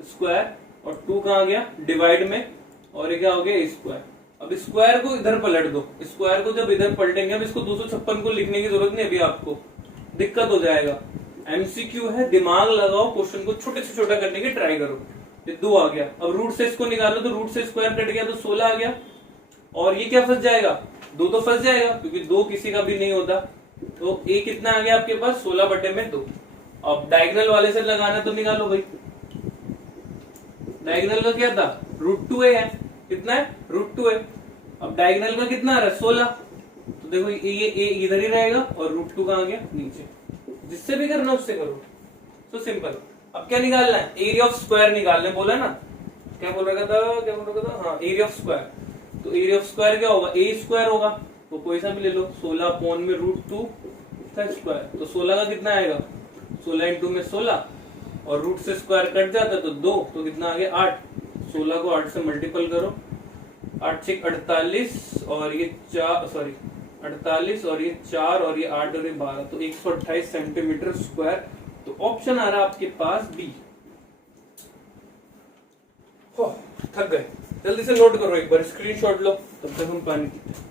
स्क्वायर और 2 कहाँ गया डिवाइड में, और ये क्या हो गया a स्क्वायर। अब स्क्वायर को इधर पलट दो, स्क्वायर को जब इधर पलटेंगे, अब इसको 256 को लिखने की जरूरत नहीं, अभी आपको दिक्कत हो जाएगा। एमसीक्यू है, दिमाग लगाओ, क्वेश्चन को छोटे से छोटा करने की ट्राई करो। ये 2 आ गया, अब रूट से इसको निकालो तो रूट से स्क्वायर कट गया तो 16 आ गया, और ये क्या फंस जाएगा 2 तो फंस जाएगा, क्योंकि 2 किसी का भी नहीं होता, तो ए कितना आ गया आपके पास 16/2। अब डायगोनल वाले से लगाना तो निकालो भाई, डायगोनल का क्या था √2a है, कितना है √2a। अब डायगोनल का कितना आ रहा है 16, तो देखो ये a इधर ही रहेगा और √2 कहाँ गया नीचे, जिससे भी करना उससे करो, सो सिंपल। अब क्या निकालना है, एरिया ऑफ स्क्वायर निकालने बोला ना, क्या बोल रखा था, हाँ एरिया ऑफ स्क्वायर। तो एरिया ऑफ स्क्वायर क्या होगा a स्क्वायर होगा, तो कोई सा भी ले लो, 16 अपॉन में √2 का स्क्वायर, तो 16 का कितना आएगा 16 इंटू में 16 और रूट से स्क्वायर कट जाता तो 2, तो कितना आ गया 8, 16 को 8 से मल्टीपल करो, 8 से 48 और ये 4 सॉरी 48 और ये 4 और ये 8 और ये 12, तो 128 सेंटीमीटर स्क्वायर। तो ऑप्शन आ रहा है आपके पास बी। थक गए, जल्दी से नोट करो, एक बार स्क्रीनशॉट लो, तब तक हम पानी पीते हैं।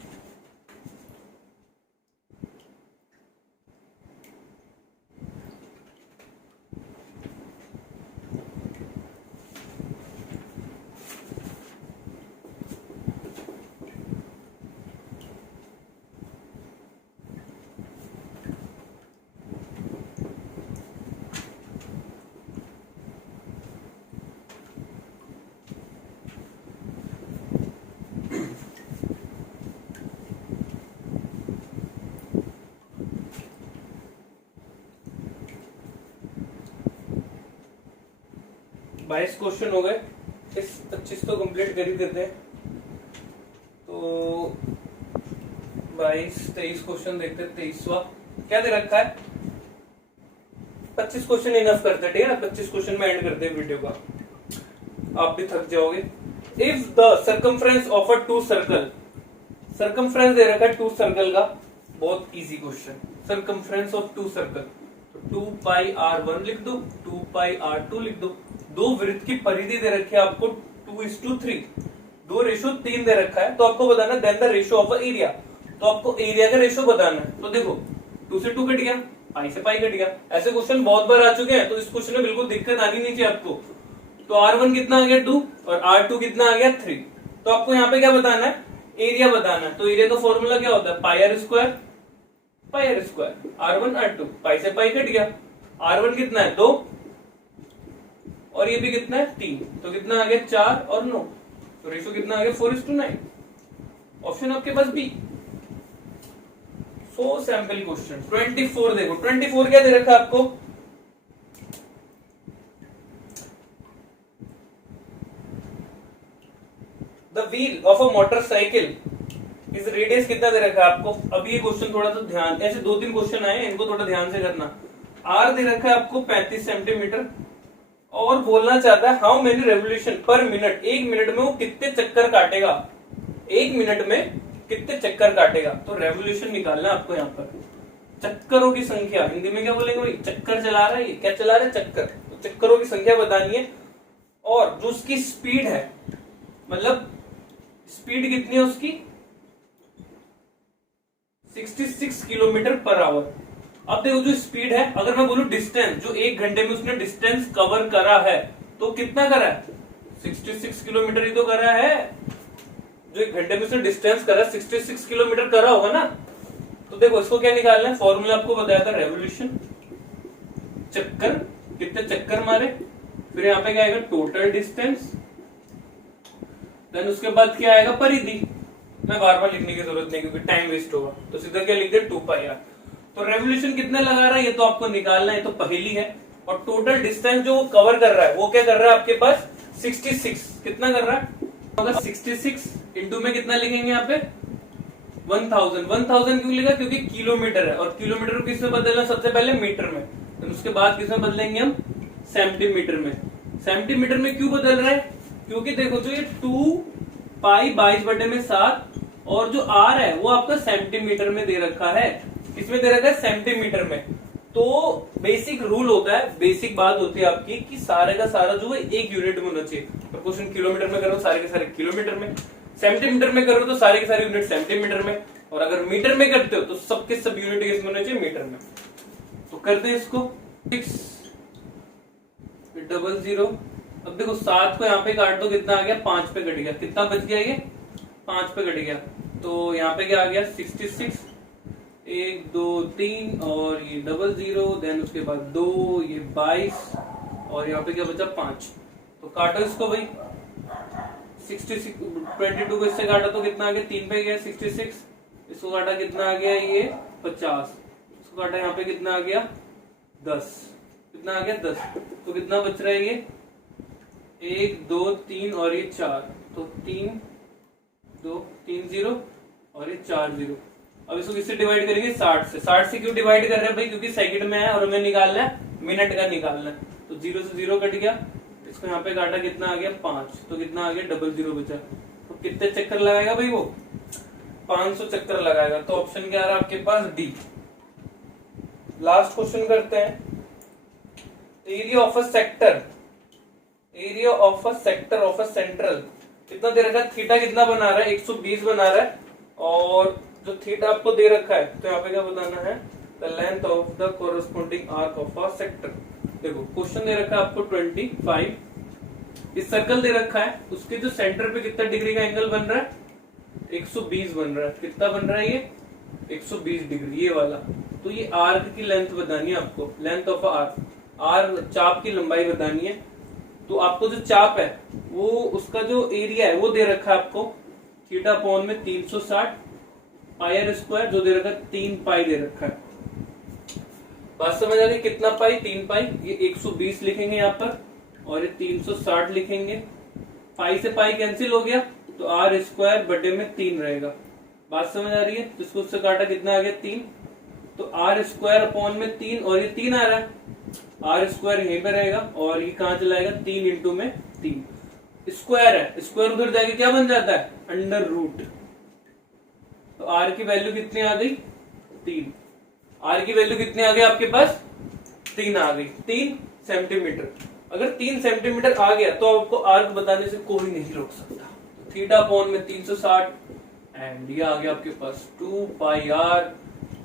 बाईस क्वेश्चन हो गए, इस 25 तो कंप्लीट कर ही देते हैं, तो 22-23 क्वेश्चन देखते हैं। 23वां क्या दे रखा है, 25 क्वेश्चन इनफ करते हैं, ठीक है ना, 25 क्वेश्चन में एंड करते हैं वीडियो का, आप भी थक जाओगे। If the circumference of a two circle, circumference दे रखा है टू सर्कल का, बहुत easy question, circumference of two circle, 2πr1 लिख दो, 2πr2 लिख दो। दो वृत्त की परिधि दे रखी है आपको 2:3, 2:3 दे रखा है, तो आपको बताना then the ratio of area, तो आपको एरिया का रेशियो बताना है। तो देखो 2 से 2 कट गया, पाई से पाई कट गया, ऐसे क्वेश्चन बहुत बार आ चुके हैं, तो इस क्वेश्चन में बिल्कुल दिक्कत आनी नहीं चाहिए आपको। तो R1 कितना आ गया 2 और R2 कितना आ गया 3, तो आपको यहाँ पे क्या बताना है एरिया बताना है। तो एरिया का फॉर्मूला क्या होता है पाई स्क्वायर, R1 R2, पाई से पाई कट गया, R1 कितना है 2 और ये भी कितना है 3, तो कितना आ गया 4 और 9, तो रेशियो कितना आ गया 4:9। ऑप्शन आपके पास बी। सो सैंपल क्वेश्चन 24 देखो, 24 क्या दे रखा है आपको, the wheel of a motorcycle इस रेडियस कितना दे रखा है आपको। अब ये क्वेश्चन थोड़ा सा ध्यान, ऐसे 2-3 क्वेश्चन आए, इनको थोड़ा ध्यान से करना। आर दे रखा है आपको 35 सेंटीमीटर और बोलना चाहता है how many revolution per minute, 1 minute में वो कितने चक्कर काटेगा, 1 मिनट में कितने चक्कर काटेगा। तो रेवोल्यूशन निकालना आपको यहाँ पर, चक्करों की संख्या, हिंदी में क्या बोलेंगे भाई, चक्कर चला रहा है, क्या चला रहा है चक्कर, तो चक्करों की संख्या बतानी है। और जो उसकी स्पीड है, मतलब स्पीड कितनी है उसकी 66 किलोमीटर पर आवर। अब देखो जो स्पीड है, अगर मैं बोलूं डिस्टेंस, जो 1 घंटे में उसने डिस्टेंस कवर करा है, तो कितना करा है 66 किलोमीटर ही तो करा है, जो 1 घंटे में उसने डिस्टेंस करा 66 किलोमीटर करा होगा ना। तो देखो इसको क्या निकालना है, फॉर्मूला आपको बताया था रेवोल्यूशन, चक्कर कितने चक्कर मारे, फिर यहाँ पे क्या आएगा टोटल डिस्टेंस, देन उसके बाद क्या आएगा परिधि। मैं बार बार लिखने की जरूरत नहीं क्योंकि टाइम वेस्ट होगा, तो सीधा क्या लिख दे 2πr। तो रेवोल्यूशन कितने लगा रहा है ये तो आपको निकालना है, तो पहली है। और टोटल डिस्टेंस जो वो कवर कर रहा है वो क्या कर रहा है आपके पास 66, कितना कर रहा है, अगर 66 इंटू में कितना लिखेंगे यहाँ पे 1000 क्यों लिखा, क्योंकि किलोमीटर है, और किलोमीटर को किसमें बदलना सबसे पहले मीटर में, तो उसके बाद किसमें बदलेंगे हम सेंटीमीटर में। सेंटीमीटर में क्यों बदल रहा है, क्योंकि देखो जो ये 2 पाई 22/7 और जो आर है वो आपका सेंटीमीटर में दे रखा है, किसमें दे रखा है सेंटीमीटर में। तो बेसिक रूल होता है, बेसिक बात होती है आपकी कि सारे का सारा जो है एक यूनिट में होना चाहिए। तो क्वेश्चन किलोमीटर में करो सारे के सारे किलोमीटर में, सेंटीमीटर में करो तो सारे के सारे यूनिट सेंटीमीटर में, और अगर मीटर में करते हो तो सबके सब यूनिट किसमें होने चाहिए मीटर में। तो करते हैं इसको 600। अब देखो 7 को यहाँ पे काट दो, कितना आ गया 5 पे कट गया, कितना बच गया ये 5 पे कट गया, तो यहाँ पे क्या आ गया 66, 1 2 3 और ये 00, देन उसके बाद 2, ये 22 और यहाँ पे क्या बचा 5। तो काटो इसको भाई, 66 22 को इससे काटा तो कितना आ गया 3 पे गया 66, इसको काटा कितना आ गया ये 50, इसको काटा यहाँ पे कितना आ गया 10, कितना आ गया 10, तो कितना बच रहा है ये 1 2 3 और ये 4, तो 3 2 3 0 और ये 4 0। अब इसको किससे डिवाइड करेंगे 60 से। 60 से क्यों डिवाइड कर रहे हैं भाई, क्योंकि सेकंड में है और हमें निकालना है मिनट का निकालना है, तो 0 से 0 कट गया, इसको यहाँ पे काटा कितना आ गया 5, तो कितना आ गया 00 बचा। तो कितने चक्कर लगाएगा भाई वो 500 चक्कर लगाएगा। तो ऑप्शन क्या आ रहा है आपके पास डी। लास्ट क्वेश्चन करते हैं, area of a sector, area of a sector of a central कितना दे रखा है, थीटा कितना बना रहा है 120 बना रहा है, और जो थीटा आपको दे रखा है तो यहाँ पे क्या बताना है the length of the corresponding arc of a sector. देखो क्वेश्चन दे रखा है आपको 25, इस सर्कल दे रखा है, उसके जो सेंटर पे कितना डिग्री का एंगल बन रहा है 120 बन रहा है, कितना बन रहा है ये 120 डिग्री ये वाला। तो ये आर्क की लेंथ बतानी है आपको, लेंथ ऑफ आर्क, आर चाप की लंबाई बतानी है। तो आपको जो चाप है वो उसका जो एरिया है वो दे रखा है आपको थीटा अपॉन में 360 पाई आर स्क्वायर, जो दे रखा है 3 पाई दे रखा है। बात समझ आ गई, कितना पाई 3 पाई, ये 120 लिखेंगे यहाँ पर और ये 360 लिखेंगे, पाई से पाई कैंसिल हो गया तो आर स्क्वायर बटे में 3 रहेगा। बात समझ आ रही है, तो इसको उससे काटा कितना आ गया 3, तो आर स्क्वायर अपॉन में 3 और ये 3 आ रहा है, आर स्क्वायर यहीं पे रहेगा और ये कहां चला जाएगा 3 इंटू में 3, स्क्वायर है, स्क्वायर उधर जाके क्या बन जाता है अंडर रूट। तो आर की वैल्यू कितनी आ गई 3, आर की वैल्यू कितनी आ गई आपके पास 3 आ गई, 3 सेंटीमीटर। अगर 3 सेंटीमीटर आ गया तो आपको आर्क बताने से कोई नहीं रोक सकता। थीटा अपॉन में 360 एंड ये आ गया आपके पास 2 पाई आर,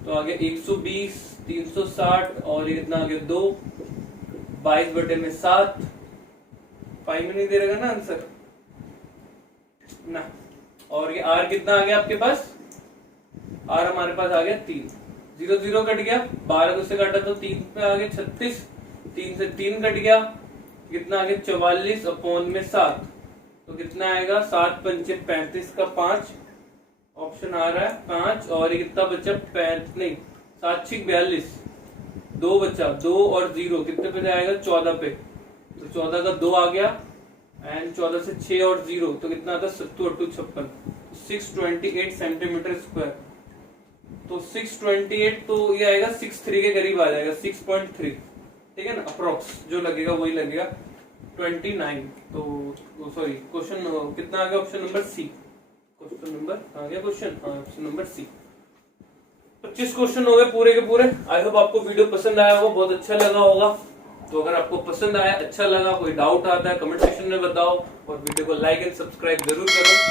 तो आ गया 120 360 और ये कितना आ गया 2 22 बटे में 7, पाई में नहीं दे रहेगा ना आंसर ना। और ये आर कितना आ गया आपके पास, आर हमारे पास आ गया 3, 0 0 कट गया, 12 को से काटा तो 3 पे आ गया 36, 3 से 3 कट गया, कितना आ गया 44 अपॉन में 7, तो कितना आएगा 7 पंचे 35 का 5, ऑप्शन आ रहा है 5, और ये कितना बचा 5 नहीं 7 6 42, 2 बचा, 2 और 0 कितने पे जाएगा 14 पे, तो 14 का 2 आ गया एंड 14 से 6 और 0 तो कितना आता 7 8 56, 628 सेंटीमीटर स्क्वायर। तो 628 तो ये आएगा 63 के करीब आ जाएगा 6.3, ठीक है ना, अप्रोक्स जो लगेगा वही लगेगा 29। तो सॉरी क्वेश्चन कितना आ गया option number C, question number आ गया question option number C. 25 question हो गए पूरे के पूरे। आई होप आपको वीडियो पसंद आया होगा, बहुत अच्छा लगा होगा। तो अगर आपको पसंद आया, अच्छा लगा, कोई डाउट आता है कमेंट सेक्शन में बताओ, और वीडियो को लाइक एंड सब्सक्राइब जरूर करो।